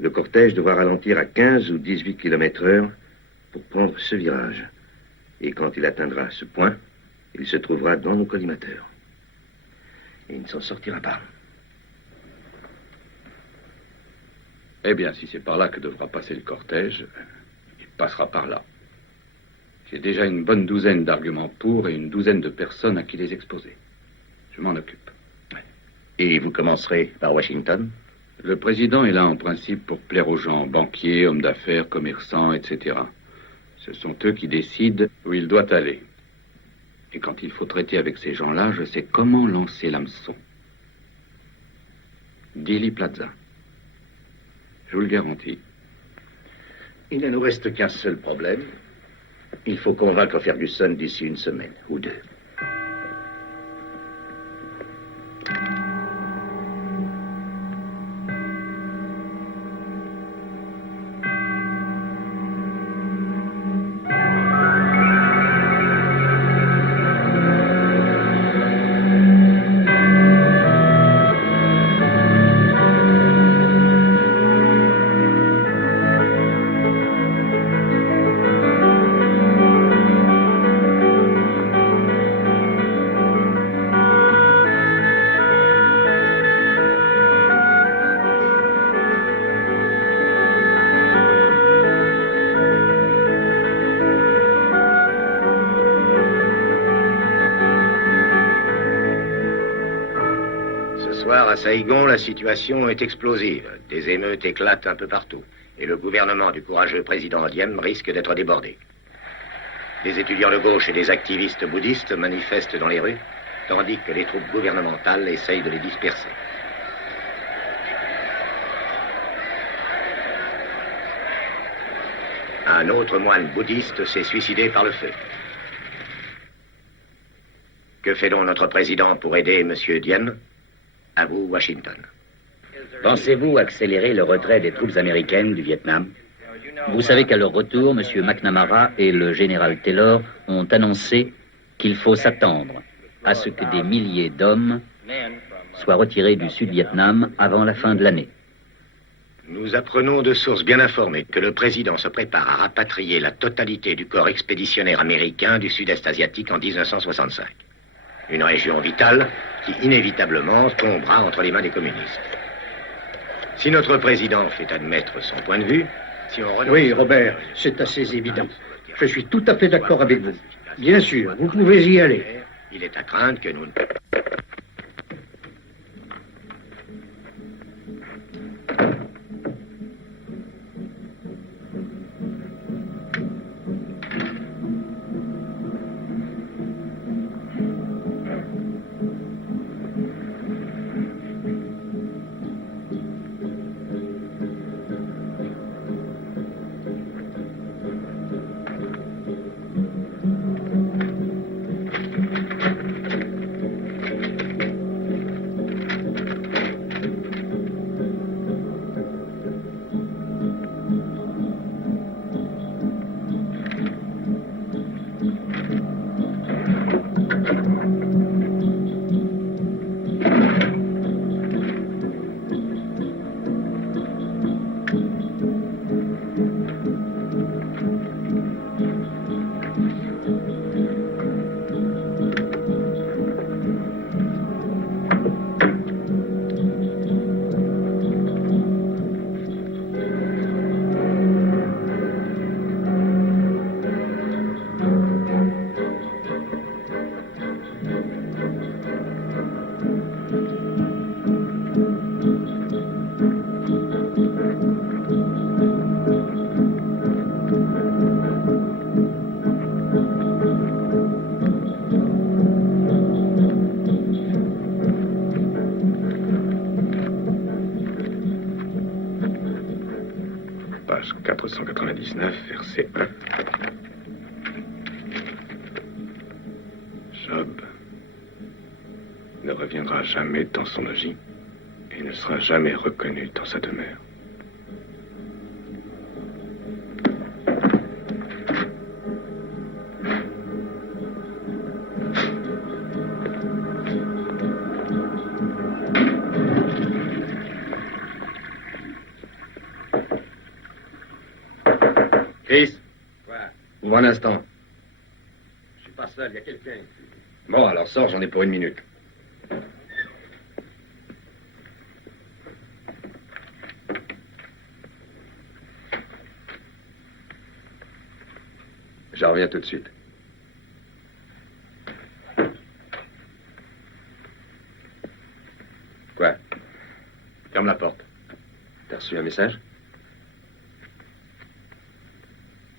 Le cortège devra ralentir à 15 ou 18 km/h pour prendre ce virage. Et quand il atteindra ce point, il se trouvera dans nos collimateurs. Et il ne s'en sortira pas. Eh bien, si c'est par là que devra passer le cortège, il passera par là. J'ai déjà une bonne douzaine d'arguments pour et une douzaine de personnes à qui les exposer. Je m'en occupe. Et vous commencerez par Washington? Le président est là en principe pour plaire aux gens, banquiers, hommes d'affaires, commerçants, etc. Ce sont eux qui décident où il doit aller. Et quand il faut traiter avec ces gens-là, je sais comment lancer l'hameçon. Dealey Plaza. Je vous le garantis. Il ne nous reste qu'un seul problème. Il faut convaincre Ferguson d'ici une semaine ou deux. À Saïgon, la situation est explosive. Des émeutes éclatent un peu partout. Et le gouvernement du courageux président Diem risque d'être débordé. Des étudiants de gauche et des activistes bouddhistes manifestent dans les rues, tandis que les troupes gouvernementales essayent de les disperser. Un autre moine bouddhiste s'est suicidé par le feu. Que fait donc notre président pour aider M. Diem? À vous, Washington. Pensez-vous accélérer le retrait des troupes américaines du Vietnam? Vous savez qu'à leur retour, M. McNamara et le général Taylor ont annoncé qu'il faut s'attendre à ce que des milliers d'hommes soient retirés du Sud-Vietnam avant la fin de l'année. Nous apprenons de sources bien informées que le président se prépare à rapatrier la totalité du corps expéditionnaire américain du Sud-Est asiatique en 1965. Une région vitale qui inévitablement tombera entre les mains des communistes. Si notre président fait admettre son point de vue, si on renonce... Oui, Robert, c'est assez évident. Je suis tout à fait d'accord avec vous. Bien sûr, vous pouvez y aller. Il est à craindre que nous... 9, verset 1. Job ne reviendra jamais dans son logis et ne sera jamais reconnu dans sa demeure. Chris. Quoi? Ouvre un instant. Je suis pas seul, il y a quelqu'un. Bon, alors sors, j'en ai pour 1 minute. Je reviens tout de suite. Quoi? Ferme la porte. T'as reçu un message?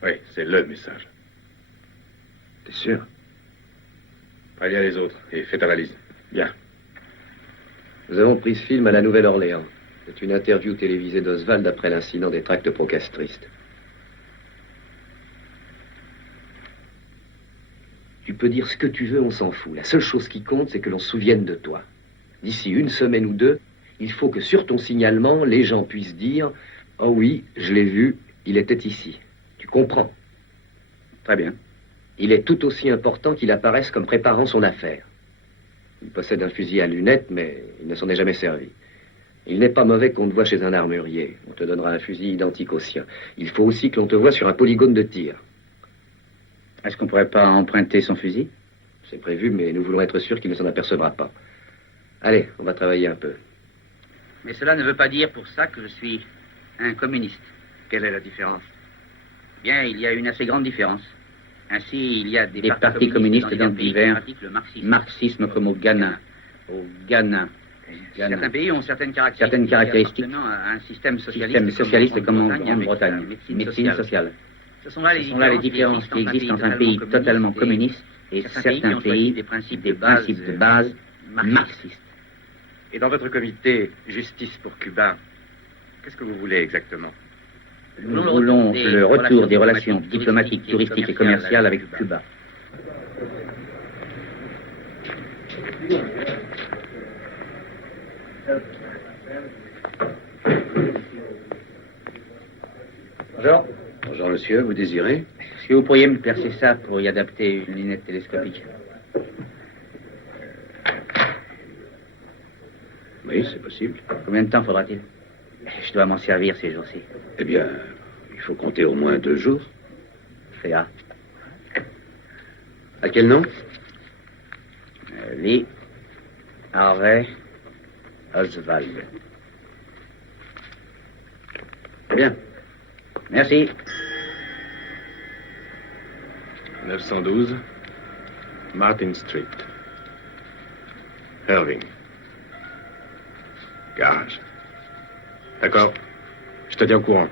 Oui, c'est le message. T'es sûr? Préviens les autres et fais ta valise. Bien. Nous avons pris ce film à la Nouvelle-Orléans. C'est une interview télévisée d'Oswald après l'incident des tracts procastristes. Tu peux dire ce que tu veux, on s'en fout. La seule chose qui compte, c'est que l'on se souvienne de toi. D'ici 1 semaine ou 2, il faut que sur ton signalement, les gens puissent dire « Oh oui, je l'ai vu, il était ici ». Tu comprends? Très bien. Il est tout aussi important qu'il apparaisse comme préparant son affaire. Il possède un fusil à lunettes, mais il ne s'en est jamais servi. Il n'est pas mauvais qu'on te voie chez un armurier. On te donnera un fusil identique au sien. Il faut aussi que l'on te voie sur un polygone de tir. Est-ce qu'on ne pourrait pas emprunter son fusil? C'est prévu, mais nous voulons être sûrs qu'il ne s'en apercevra pas. Allez, on va travailler un peu. Mais cela ne veut pas dire pour ça que je suis un communiste. Quelle est la différence? Bien, il y a une assez grande différence. Ainsi, il y a des partis communistes dans divers le marxisme comme au Ghana. Au Ghana. Certains pays ont certaines caractéristiques à un système socialiste comme en Grande-Bretagne. Médecine sociale. Ce sont là les différences qui existent entre un pays totalement communiste et certains pays des principes de base marxistes. Et dans votre comité Justice pour Cuba, qu'est-ce que vous voulez exactement? Nous voulons le retour des relations diplomatiques, touristiques et commerciales avec Cuba. Bonjour. Bonjour, monsieur. Vous désirez? Est-ce que vous pourriez me placer ça pour y adapter une lunette télescopique? Oui, c'est possible. Combien de temps faudra-t-il? Je dois m'en servir ces jours-ci. Eh bien, il faut compter au moins 2 jours. Féa. À quel nom? Lee Harvey Oswald. Bien. Merci. 912, Martin Street. Irving. Garage. D'accord. Je te tiens au courant.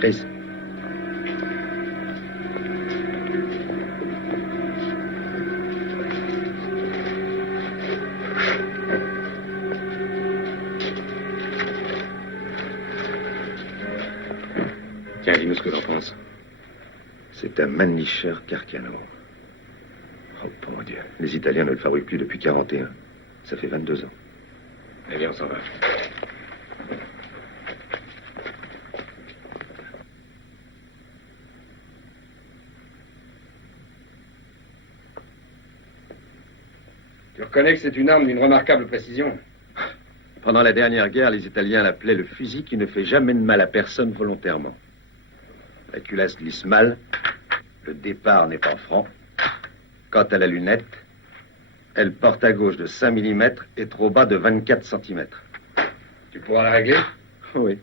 Chris. Tiens, dis-nous ce que t'en penses. C'est un Mannlicher Carcano. Oh, bon Dieu. Les Italiens ne le fabriquent plus depuis 41. Ça fait 22 ans. Eh bien, on s'en va. Tu reconnais que c'est une arme d'une remarquable précision. Pendant la dernière guerre, les Italiens l'appelaient le fusil qui ne fait jamais de mal à personne volontairement. La culasse glisse mal, le départ n'est pas franc. Quant à la lunette, elle porte à gauche de 5 mm et trop bas de 24 cm. Tu pourras la régler? Oui.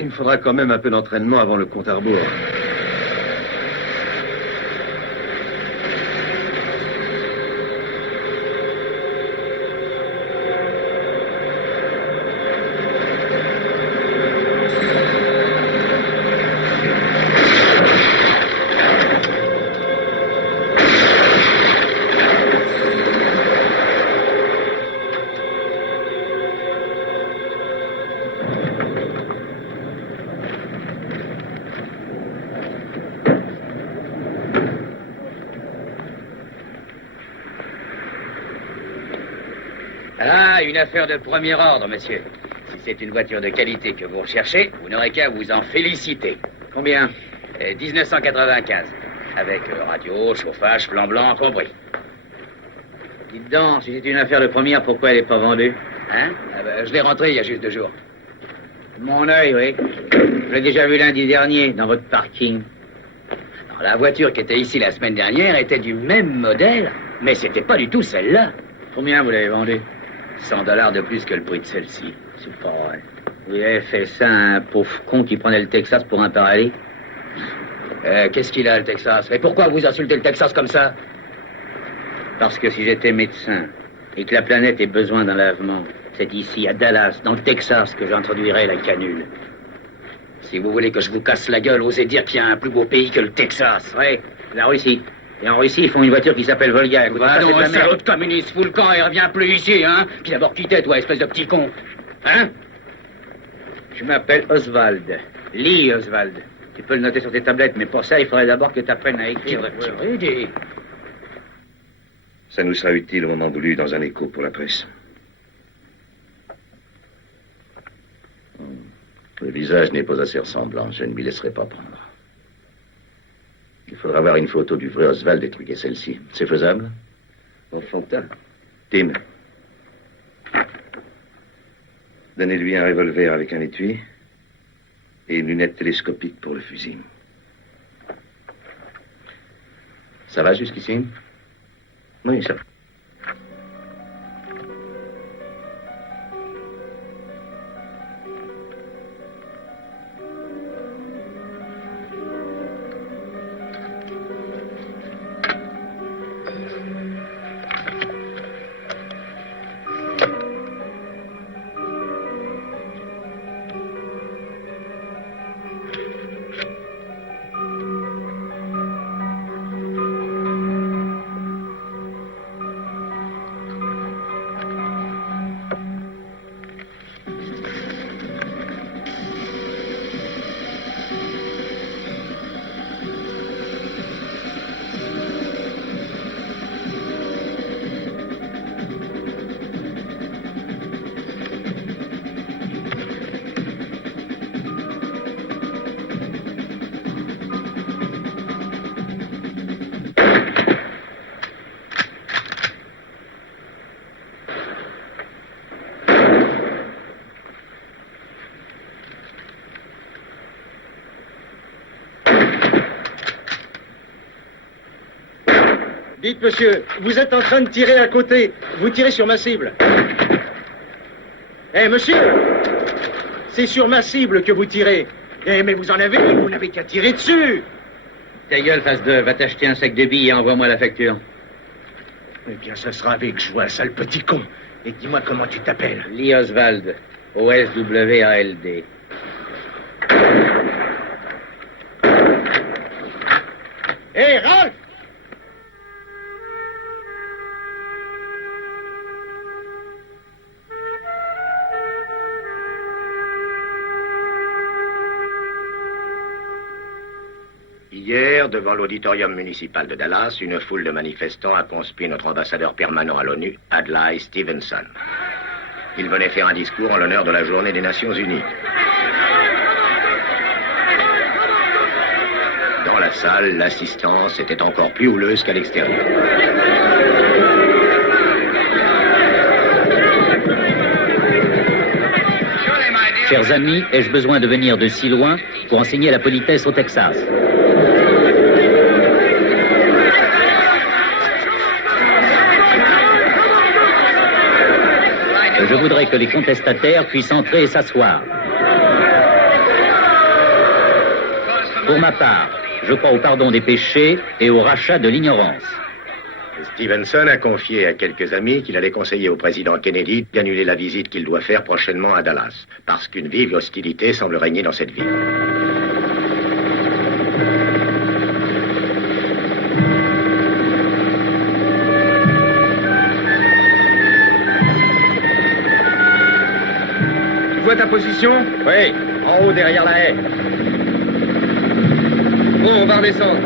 Il me faudra quand même un peu d'entraînement avant le compte à rebours. Ah, une affaire de premier ordre, monsieur. Si c'est une voiture de qualité que vous recherchez, vous n'aurez qu'à vous en féliciter. Combien? 1995. Avec radio, chauffage, plan blanc compris. Dites donc, si c'est une affaire de première, pourquoi elle n'est pas vendue? Hein? Ah ben, je l'ai rentrée il y a juste 2 jours. De mon œil, oui. Je l'ai déjà vu lundi dernier, dans votre parking. Alors, la voiture qui était ici la semaine dernière était du même modèle, mais c'était pas du tout celle-là. Combien vous l'avez vendue? $100 de plus que le prix de celle-ci. C'est pas vrai. Vous avez fait ça à un pauvre con qui prenait le Texas pour un paradis? Qu'est-ce qu'il a, le Texas? Et pourquoi vous insultez le Texas comme ça? Parce que si j'étais médecin et que la planète ait besoin d'un lavement, c'est ici, à Dallas, dans le Texas, que j'introduirais la canule. Si vous voulez que je vous casse la gueule, osez dire qu'il y a un plus beau pays que le Texas. Oui, la Russie. Et en Russie, ils font une voiture qui s'appelle Volga. Va donc, un salaud de communiste, fous le camp et reviens plus ici, hein? Puis d'abord quittez, toi, espèce de petit con. Hein? Je m'appelle Oswald. Lee Oswald. Tu peux le noter sur tes tablettes, mais pour ça, il faudrait d'abord que tu apprennes à écrire. Ça nous sera utile au moment voulu dans un écho pour la presse. Le visage n'est pas assez ressemblant. Je ne m'y laisserai pas prendre. Il faudra avoir une photo du vrai Oswald et truquer celle-ci. C'est faisable? Enfantin. Tim. Donnez-lui un revolver avec un étui et une lunette télescopique pour le fusil. Ça va jusqu'ici? Oui, ça va. Dites, monsieur, vous êtes en train de tirer à côté. Vous tirez sur ma cible. Eh, monsieur, c'est sur ma cible que vous tirez. Eh, mais vous en avez une, vous n'avez qu'à tirer dessus. Ta gueule, face de, va t'acheter un sac de billes et envoie-moi la facture. Eh bien, ça sera avec joie, sale petit con. Et dis-moi comment tu t'appelles. Lee Oswald, O-S-W-A-L-D. Hé, Ralph! Hier, devant l'auditorium municipal de Dallas, une foule de manifestants a conspué notre ambassadeur permanent à l'ONU, Adlai Stevenson. Il venait faire un discours en l'honneur de la journée des Nations Unies. Dans la salle, l'assistance était encore plus houleuse qu'à l'extérieur. chers amis, ai-je besoin de venir de si loin pour enseigner la politesse au Texas? Je voudrais que les contestataires puissent entrer et s'asseoir. Pour ma part, je crois au pardon des péchés et au rachat de l'ignorance. Stevenson a confié à quelques amis qu'il allait conseiller au président Kennedy d'annuler la visite qu'il doit faire prochainement à Dallas, parce qu'une vive hostilité semble régner dans cette ville. Tu vois ta position? Oui, en haut derrière la haie. Bon, on va redescendre.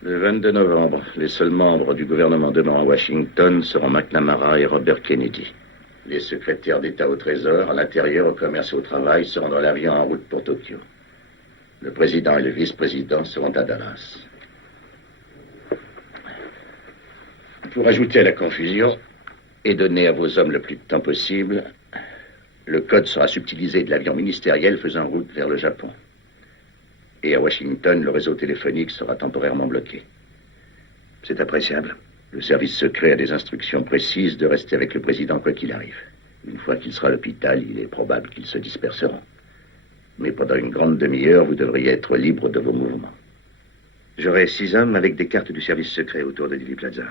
Le 22 novembre, les seuls membres du gouvernement demeurant à Washington seront McNamara et Robert Kennedy. Les secrétaires d'État au Trésor, à l'intérieur, au commerce et au travail seront dans l'avion en route pour Tokyo. Le président et le vice-président seront à Dallas. Pour ajouter à la confusion et donner à vos hommes le plus de temps possible, le code sera subtilisé de l'avion ministériel faisant route vers le Japon. Et à Washington, le réseau téléphonique sera temporairement bloqué. C'est appréciable. Le service secret a des instructions précises de rester avec le président quoi qu'il arrive. Une fois qu'il sera à l'hôpital, il est probable qu'ils se disperseront. Mais pendant une grande demi-heure, vous devriez être libre de vos mouvements. J'aurai 6 hommes avec des cartes du service secret autour de Dealey Plaza.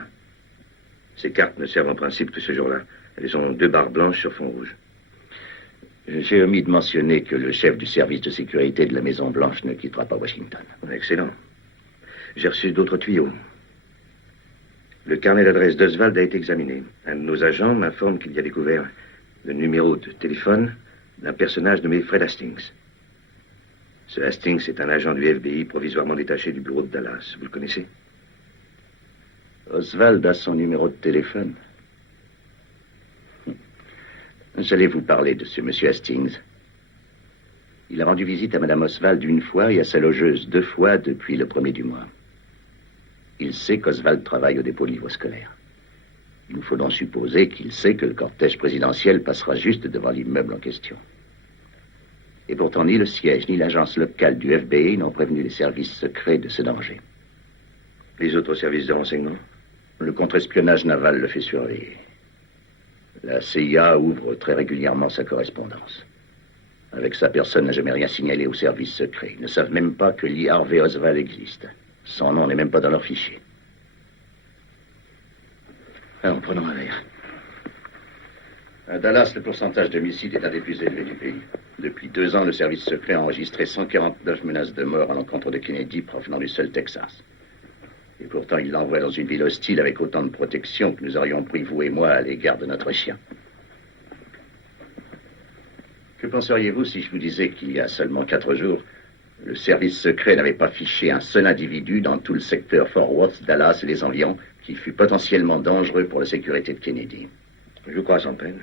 Ces cartes ne servent en principe que ce jour-là. Elles ont 2 barres blanches sur fond rouge. J'ai omis de mentionner que le chef du service de sécurité de la Maison-Blanche ne quittera pas Washington. Excellent. J'ai reçu d'autres tuyaux. Le carnet d'adresse d'Oswald a été examiné. Un de nos agents m'informe qu'il y a découvert le numéro de téléphone d'un personnage nommé Fred Hastings. Ce Hastings est un agent du FBI provisoirement détaché du bureau de Dallas. Vous le connaissez? Oswald a son numéro de téléphone. J'allais vous parler de ce monsieur Hastings. Il a rendu visite à Madame Oswald une fois et à sa logeuse 2 fois depuis le 1er du mois. Il sait qu'Oswald travaille au dépôt de livres scolaires. Il nous faut donc supposer qu'il sait que le cortège présidentiel passera juste devant l'immeuble en question. Et pourtant, ni le siège, ni l'agence locale du FBI n'ont prévenu les services secrets de ce danger. Les autres services de renseignement? Le contre-espionnage naval le fait surveiller. La CIA ouvre très régulièrement sa correspondance. Avec ça, personne n'a jamais rien signalé aux services secrets. Ils ne savent même pas que Lee Harvey Oswald existe. Son nom n'est même pas dans leur fichier. Alors, prenons un verre. À Dallas, le pourcentage d'homicides est un des plus élevés du pays. Depuis 2 ans, le service secret a enregistré 149 menaces de mort à l'encontre de Kennedy provenant du seul Texas. Et pourtant, il l'envoie dans une ville hostile avec autant de protection que nous aurions pris, vous et moi, à l'égard de notre chien. Que penseriez-vous si je vous disais qu'il y a seulement 4 jours, le service secret n'avait pas fiché un seul individu dans tout le secteur Fort Worth, Dallas et les environs qui fût potentiellement dangereux pour la sécurité de Kennedy? Je vous crois sans peine.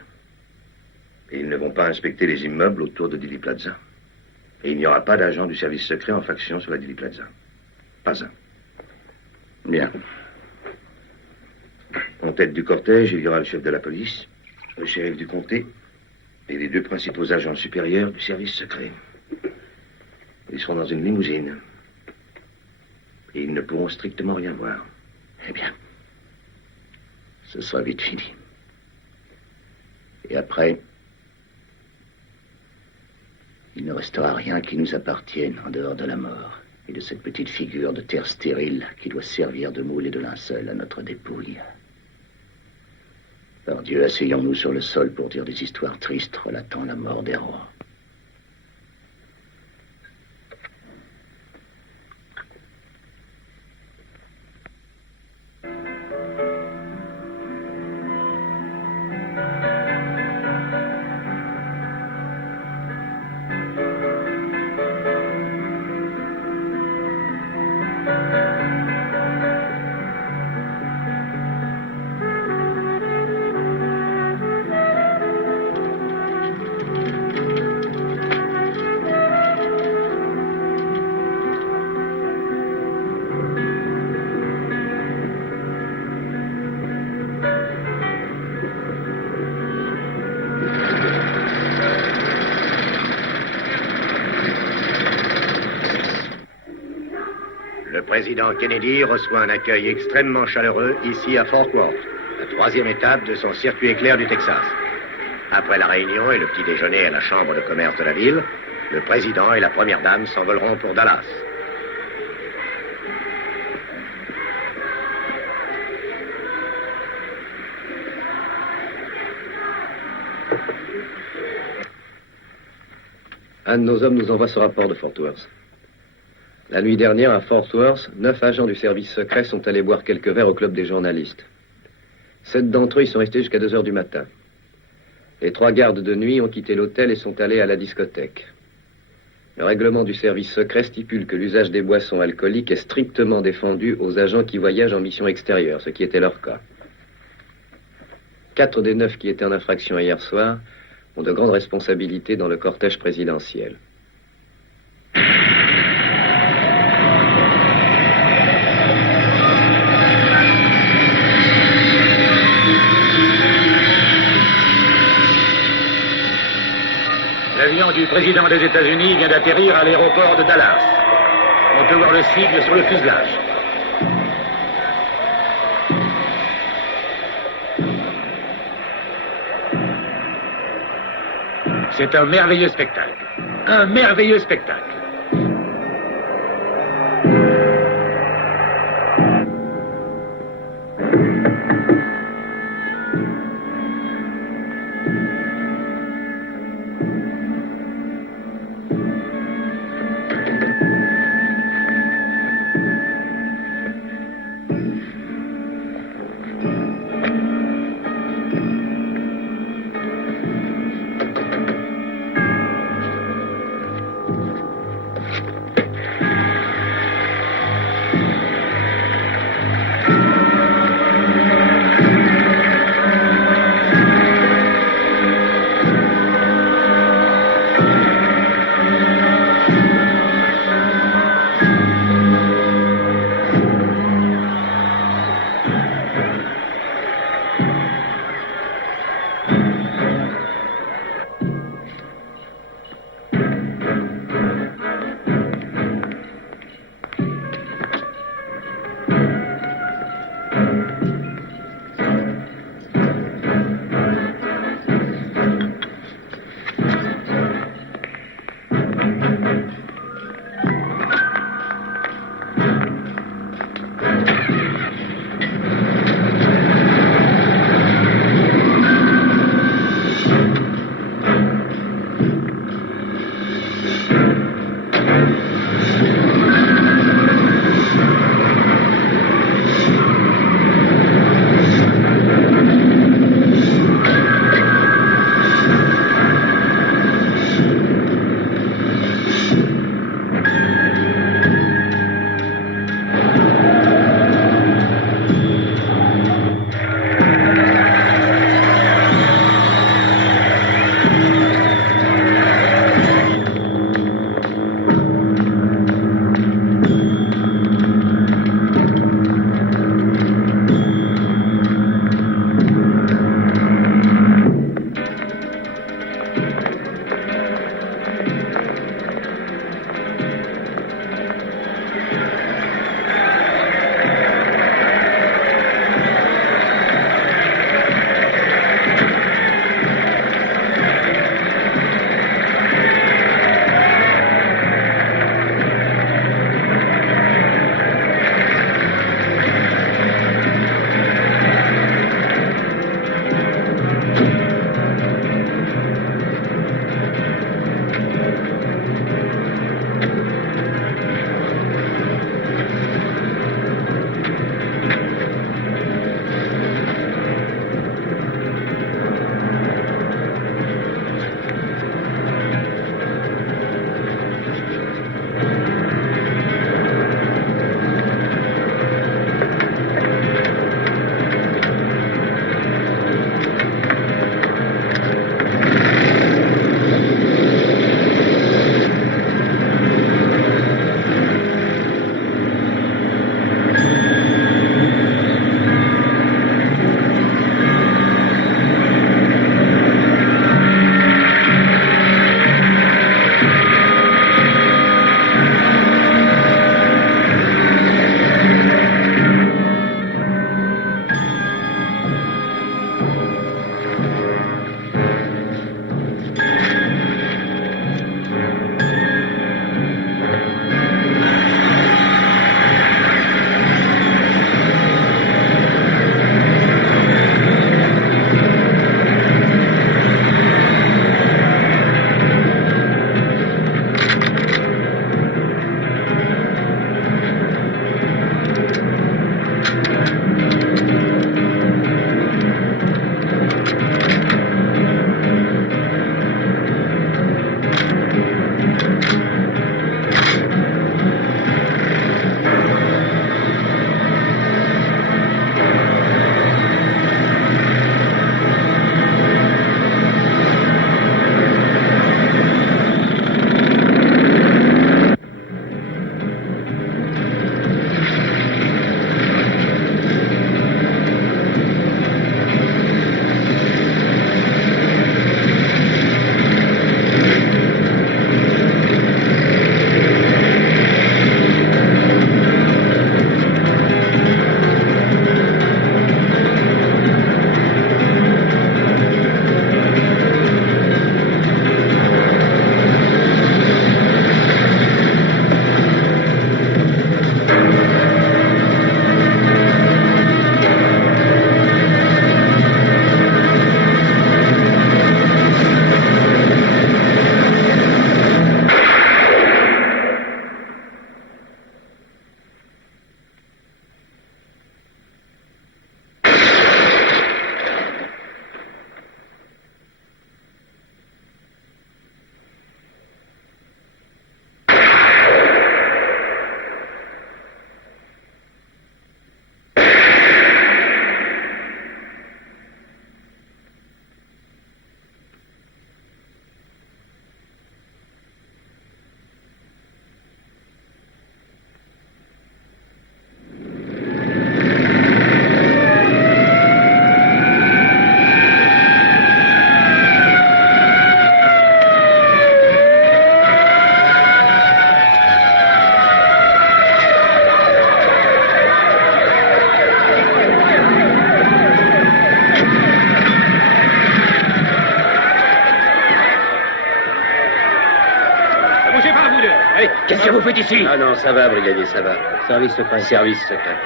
Et ils ne vont pas inspecter les immeubles autour de Dealey Plaza. Et il n'y aura pas d'agent du service secret en faction sur la Dealey Plaza. Pas un. Bien. En tête du cortège, il y aura le chef de la police, le shérif du comté et les 2 principaux agents supérieurs du service secret. Ils seront dans une limousine. Et ils ne pourront strictement rien voir. Eh bien, ce sera vite fini. Et après, il ne restera rien qui nous appartienne en dehors de la mort et de cette petite figure de terre stérile qui doit servir de moule et de linceul à notre dépouille. Par Dieu, asseyons-nous sur le sol pour dire des histoires tristes relatant la mort des rois. Le président Kennedy reçoit un accueil extrêmement chaleureux ici à Fort Worth, la 3e étape de son circuit éclair du Texas. Après la réunion et le petit déjeuner à la chambre de commerce de la ville, le président et la première dame s'envoleront pour Dallas. Un de nos hommes nous envoie ce rapport de Fort Worth. La nuit dernière, à Fort Worth, 9 agents du service secret sont allés boire quelques verres au club des journalistes. 7 d'entre eux y sont restés jusqu'à 2 heures du matin. Les 3 gardes de nuit ont quitté l'hôtel et sont allés à la discothèque. Le règlement du service secret stipule que l'usage des boissons alcooliques est strictement défendu aux agents qui voyagent en mission extérieure, ce qui était leur cas. 4 des 9 qui étaient en infraction hier soir ont de grandes responsabilités dans le cortège présidentiel. L'avion du président des États-Unis vient d'atterrir à l'aéroport de Dallas. On peut voir le sigle sur le fuselage. C'est un merveilleux spectacle. Un merveilleux spectacle. Hey, qu'est-ce que vous faites ici? Ah non, ça va, brigadier, ça va. Service secret. Service secret.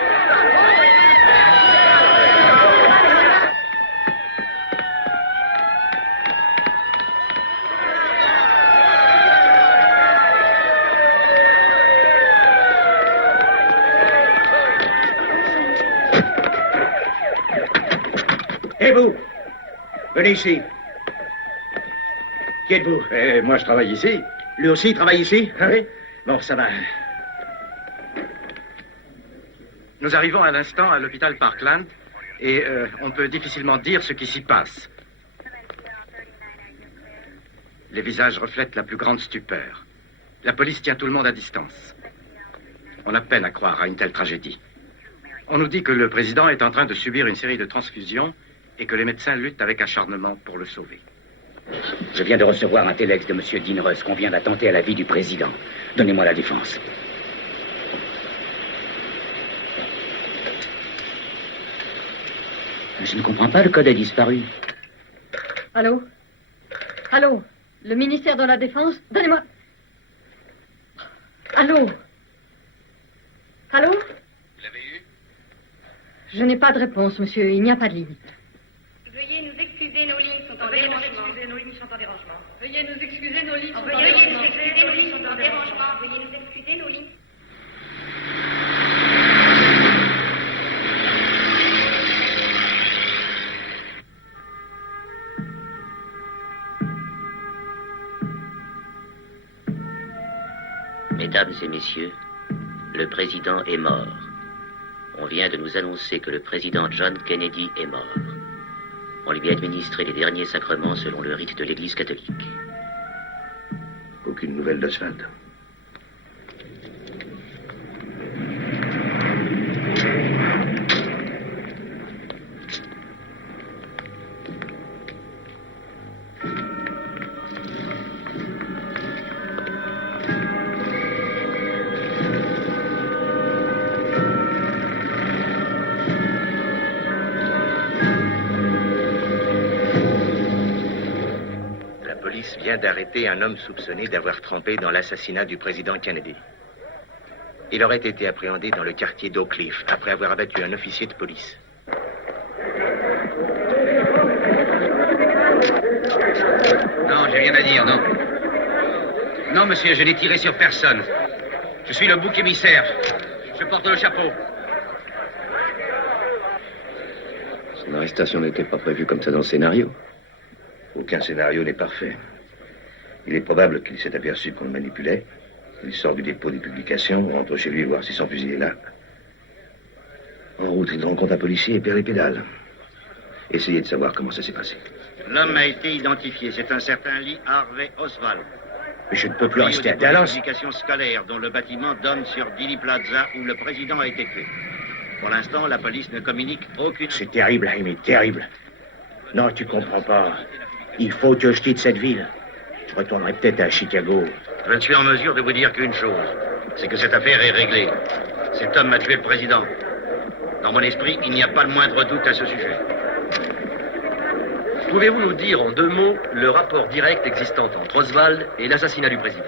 Et vous? Venez ici. Qui êtes-vous? Moi, je travaille ici. Lui aussi travaille ici? Ah oui. Bon, ça va. Nous arrivons à l'instant à l'hôpital Parkland et on peut difficilement dire ce qui s'y passe. Les visages reflètent la plus grande stupeur. La police tient tout le monde à distance. On a peine à croire à une telle tragédie. On nous dit que le président est en train de subir une série de transfusions et que les médecins luttent avec acharnement pour le sauver. Je viens de recevoir un téléx de M. Dean Rusk qu'on vient d'attenter à la vie du président. Donnez-moi la défense. Je ne comprends pas, le code a disparu. Allô? Allô? Le ministère de la Défense? Donnez-moi... Allô? Allô? Vous l'avez eu? Je n'ai pas de réponse, monsieur. Il n'y a pas de ligne. Veuillez nous excuser, nos lignes sont en dérangement. Veuillez nous excuser, nos lignes sont en dérangement. Veuillez nous excuser, nos lignes sont en dérangement. Veuillez nous excuser, nos lignes. Mesdames et messieurs, le président est mort. On vient de nous annoncer que le président John Kennedy est mort. On lui a administré les derniers sacrements selon le rite de l'Église catholique. Aucune nouvelle d'Oswald. Vient d'arrêter un homme soupçonné d'avoir trempé dans l'assassinat du président Kennedy. Il aurait été appréhendé dans le quartier d'Oak Cliff après avoir abattu un officier de police. Non, j'ai rien à dire, non. Non, monsieur, je n'ai tiré sur personne. Je suis le bouc émissaire. Je porte le chapeau. Son arrestation n'était pas prévue comme ça dans le scénario. Aucun scénario n'est parfait. Il est probable qu'il s'est aperçu qu'on le manipulait. Il sort du dépôt des publications, rentre chez lui voir si son fusil est là. En route, il rencontre un policier et perd les pédales. Essayez de savoir comment ça s'est passé. L'homme a été identifié. C'est un certain Lee Harvey Oswald. Mais je ne peux plus rester à Dallas. Publication scolaire dont le bâtiment donne sur Dealey Plaza où le président a été tué. Pour l'instant, la police ne communique aucune... C'est terrible, Amy, terrible. Non, tu comprends pas. Il faut que je quitte cette ville. Je retournerai peut-être à Chicago. Je ne suis en mesure de vous dire qu'une chose. C'est que cette affaire est réglée. Cet homme a tué le président. Dans mon esprit, il n'y a pas le moindre doute à ce sujet. Pouvez-vous nous dire en 2 mots le rapport direct existant entre Oswald et l'assassinat du président?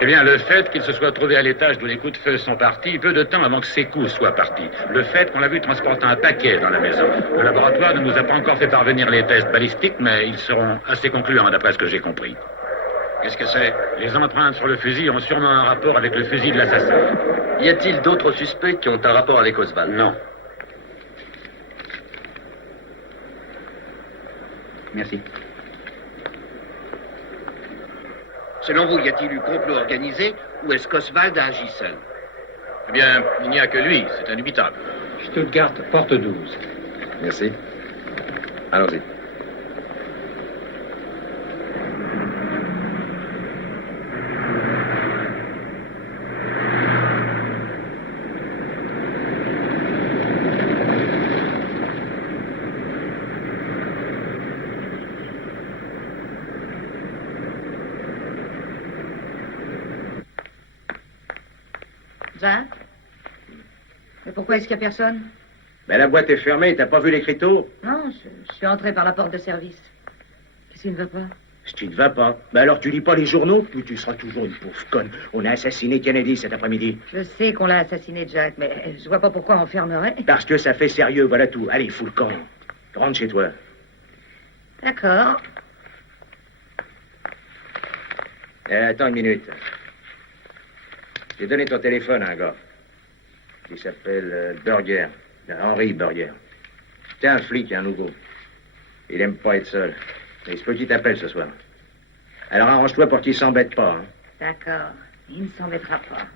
Eh bien, le fait qu'il se soit trouvé à l'étage d'où les coups de feu sont partis, peu de temps avant que ses coups soient partis. Le fait qu'on l'a vu transportant un paquet dans la maison. Le laboratoire ne nous a pas encore fait parvenir les tests balistiques, mais ils seront assez concluants d'après ce que j'ai compris. Qu'est-ce que c'est? Les empreintes sur le fusil ont sûrement un rapport avec le fusil de l'assassin. Y a-t-il d'autres suspects qui ont un rapport avec Oswald? Non. Merci. Selon vous, y a-t-il eu complot organisé ou est-ce qu'Oswald a agi seul? Eh bien, il n'y a que lui, c'est indubitable. Stuttgart, porte 12. Merci. Allons-y. Jean? Mais pourquoi est-ce qu'il n'y a personne? Mais la boîte est fermée, t'as pas vu l'écriteau? Non, je suis entré par la porte de service. Qu'est-ce qu'il ne veut pas? Si tu ne vas pas, ben alors tu lis pas les journaux, puis tu seras toujours une pauvre conne. On a assassiné Kennedy cet après-midi. Je sais qu'on l'a assassiné, Jack, mais je vois pas pourquoi on fermerait. Parce que ça fait sérieux, voilà tout. Allez, fous le camp. Rentre chez toi. D'accord. Attends une minute. J'ai donné ton téléphone à un gars. Il s'appelle Burger. Henry Burger. C'est un flic, un nouveau. Il aime pas être seul. Mais il se peut qu'il t'appelle ce soir. Alors arrange-toi pour qu'il s'embête pas. Hein. D'accord. Il ne s'embêtera pas.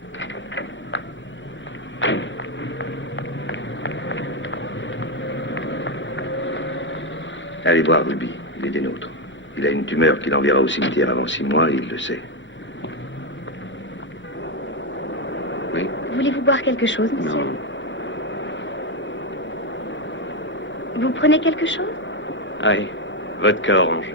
Allez voir Ruby. Il est des nôtres. Il a une tumeur qui l'enverra au cimetière avant 6 mois et il le sait. Oui? Voulez-vous boire quelque chose, monsieur? Non. Vous prenez quelque chose? Oui. Vodka orange.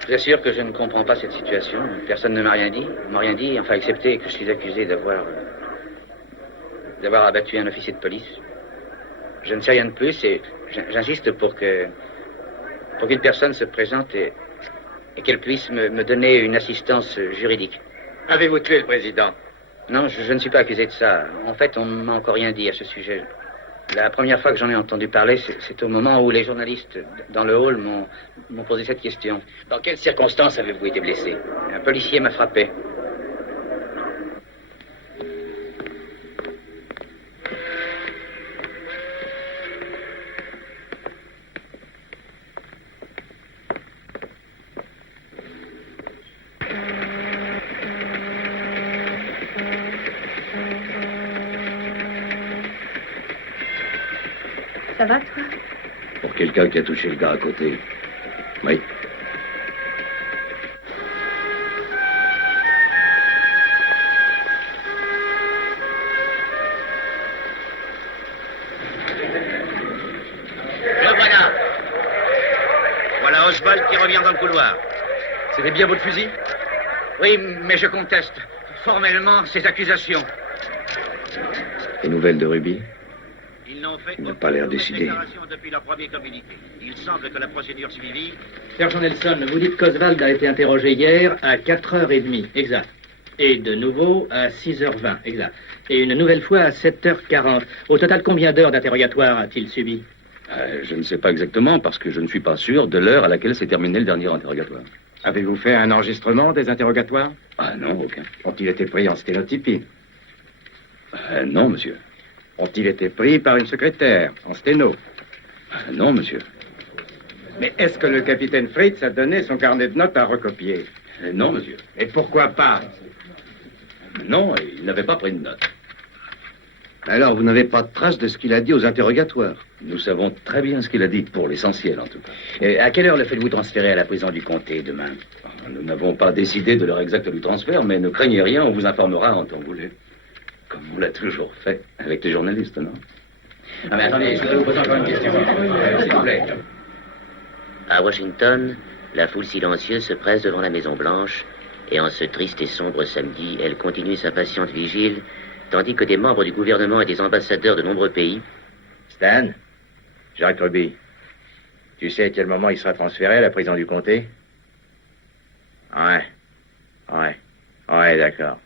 Je vous assure que je ne comprends pas cette situation. Personne ne m'a rien dit. On m'a rien dit, enfin, excepté que je suis accusé d'avoir abattu un officier de police. Je ne sais rien de plus et j'insiste pour qu'une personne se présente et qu'elle puisse me donner une assistance juridique. Avez-vous tué le président? Non, je ne suis pas accusé de ça. En fait, on ne m'a encore rien dit à ce sujet. La première fois que j'en ai entendu parler, c'est au moment où les journalistes dans le hall m'ont posé cette question. Dans quelles circonstances avez-vous été blessé? Un policier m'a frappé. Ça va, toi? Pour quelqu'un qui a touché le gars à côté. Oui. Le voilà. Voilà Oswald qui revient dans le couloir. C'était bien votre fusil? Oui, mais je conteste formellement ces accusations. Les nouvelles de Ruby? Il n'a pas l'air décidé. Depuis leur premier communiqué. Il semble que la procédure suivie... Sergent Nelson, vous dites qu'Oswald a été interrogé hier à 4h30, exact. Et de nouveau à 6h20, exact. Et une nouvelle fois à 7h40. Au total, combien d'heures d'interrogatoire a-t-il subi? Je ne sais pas exactement, parce que je ne suis pas sûr de l'heure à laquelle s'est terminé le dernier interrogatoire. Avez-vous fait un enregistrement des interrogatoires? Ah non, aucun. Ont-ils été pris en sténotypie? Non, monsieur. Ont-ils été pris par une secrétaire, en sténo? Non, monsieur. Mais est-ce que le capitaine Fritz a donné son carnet de notes à recopier? Non, monsieur. Et pourquoi pas? Non, il n'avait pas pris de notes. Alors, vous n'avez pas de trace de ce qu'il a dit aux interrogatoires? Nous savons très bien ce qu'il a dit, pour l'essentiel, en tout cas. À quelle heure le faites-vous transférer à la prison du comté demain? Nous n'avons pas décidé de l'heure exacte du transfert, mais ne craignez rien, on vous informera en temps voulu. Comme on l'a toujours fait avec les journalistes, non? Ah, mais attendez, je voudrais vous poser encore une question. S'il vous plaît. À Washington, la foule silencieuse se presse devant la Maison-Blanche, et en ce triste et sombre samedi, elle continue sa patiente vigile, tandis que des membres du gouvernement et des ambassadeurs de nombreux pays... Stan, Jacques Ruby, tu sais à quel moment il sera transféré à la prison du comté? Ouais, d'accord.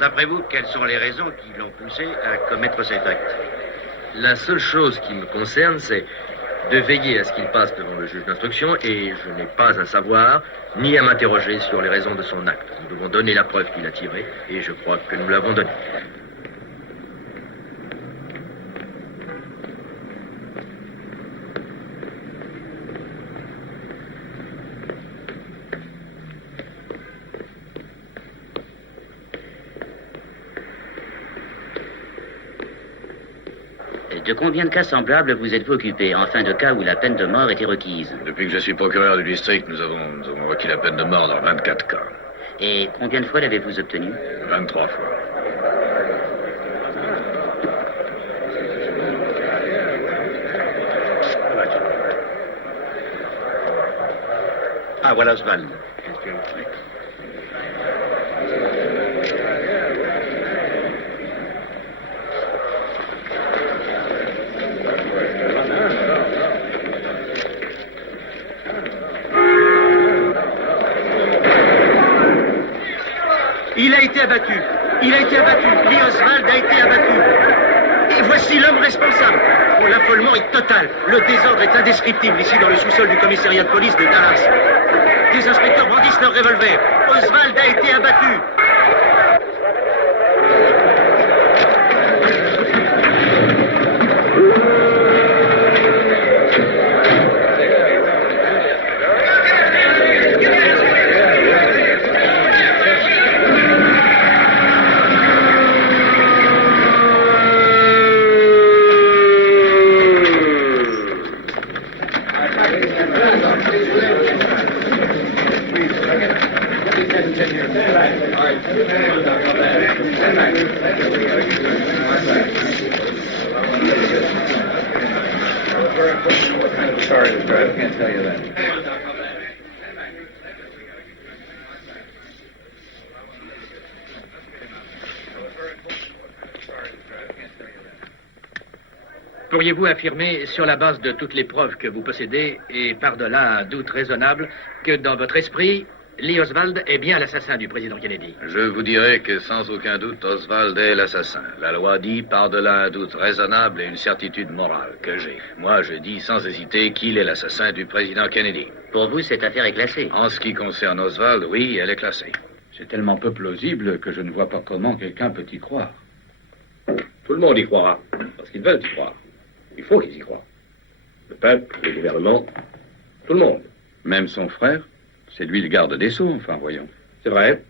D'après vous, quelles sont les raisons qui l'ont poussé à commettre cet acte? La seule chose qui me concerne, c'est de veiller à ce qu'il passe devant le juge d'instruction et je n'ai pas à savoir ni à m'interroger sur les raisons de son acte. Nous devons donner la preuve qu'il a tirée et je crois que nous l'avons donnée. De combien de cas semblables vous êtes-vous occupé, en fin de cas où la peine de mort était requise? Depuis que je suis procureur du district, nous avons requis la peine de mort dans 24 cas. Et combien de fois l'avez-vous obtenue? 23 fois. Ah, voilà Oswald. Il a été abattu. Il a été abattu. Lee Oswald a été abattu. Et voici l'homme responsable. Oh, l'affolement est total. Le désordre est indescriptible ici dans le sous-sol du commissariat de police de Dallas. Des inspecteurs brandissent leurs revolvers. Oswald a été abattu. Pourriez-vous affirmer, sur la base de toutes les preuves que vous possédez, et par-delà un doute raisonnable, que dans votre esprit, Lee Oswald est bien l'assassin du président Kennedy? Je vous dirais que sans aucun doute, Oswald est l'assassin. La loi dit par-delà un doute raisonnable et une certitude morale que j'ai. Moi, je dis sans hésiter qu'il est l'assassin du président Kennedy. Pour vous, cette affaire est classée? En ce qui concerne Oswald, oui, elle est classée. C'est tellement peu plausible que je ne vois pas comment quelqu'un peut y croire. Tout le monde y croira, parce qu'ils veulent y croire. Il faut qu'ils y croient. Le peuple, le gouvernement, tout le monde. Même son frère? C'est lui le garde des Sceaux, enfin, voyons. C'est vrai.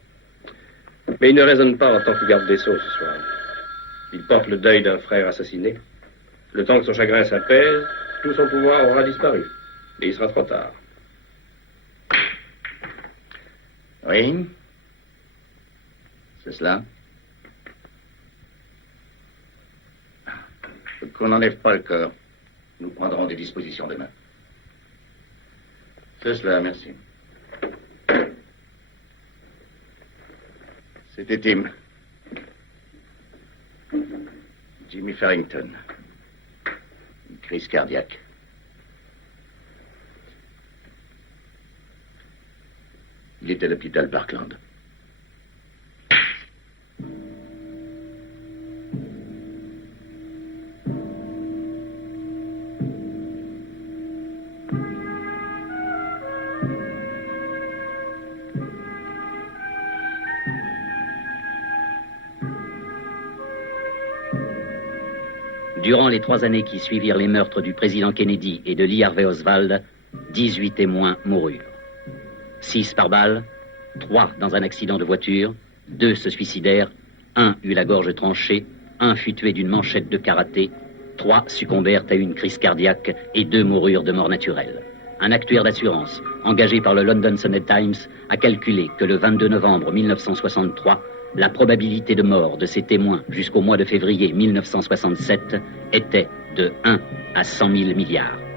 Mais il ne raisonne pas en tant que garde des Sceaux ce soir. Il porte le deuil d'un frère assassiné. Le temps que son chagrin s'apaise, tout son pouvoir aura disparu. Et il sera trop tard. Oui? C'est cela? Qu'on n'enlève pas le corps. Nous prendrons des dispositions demain. C'est cela, merci. C'était Tim. Jimmy Farrington. Une crise cardiaque. Il était à l'hôpital Parkland. Durant les 3 années qui suivirent les meurtres du président Kennedy et de Lee Harvey Oswald, 18 témoins moururent. 6 par balle, 3 dans un accident de voiture, 2 se suicidèrent, 1 eut la gorge tranchée, 1 fut tué d'une manchette de karaté, 3 succombèrent à une crise cardiaque et 2 moururent de mort naturelle. Un actuaire d'assurance, engagé par le London Sunday Times, a calculé que le 22 novembre 1963, la probabilité de mort de ces témoins jusqu'au mois de février 1967 était de 1 à 100 000 milliards.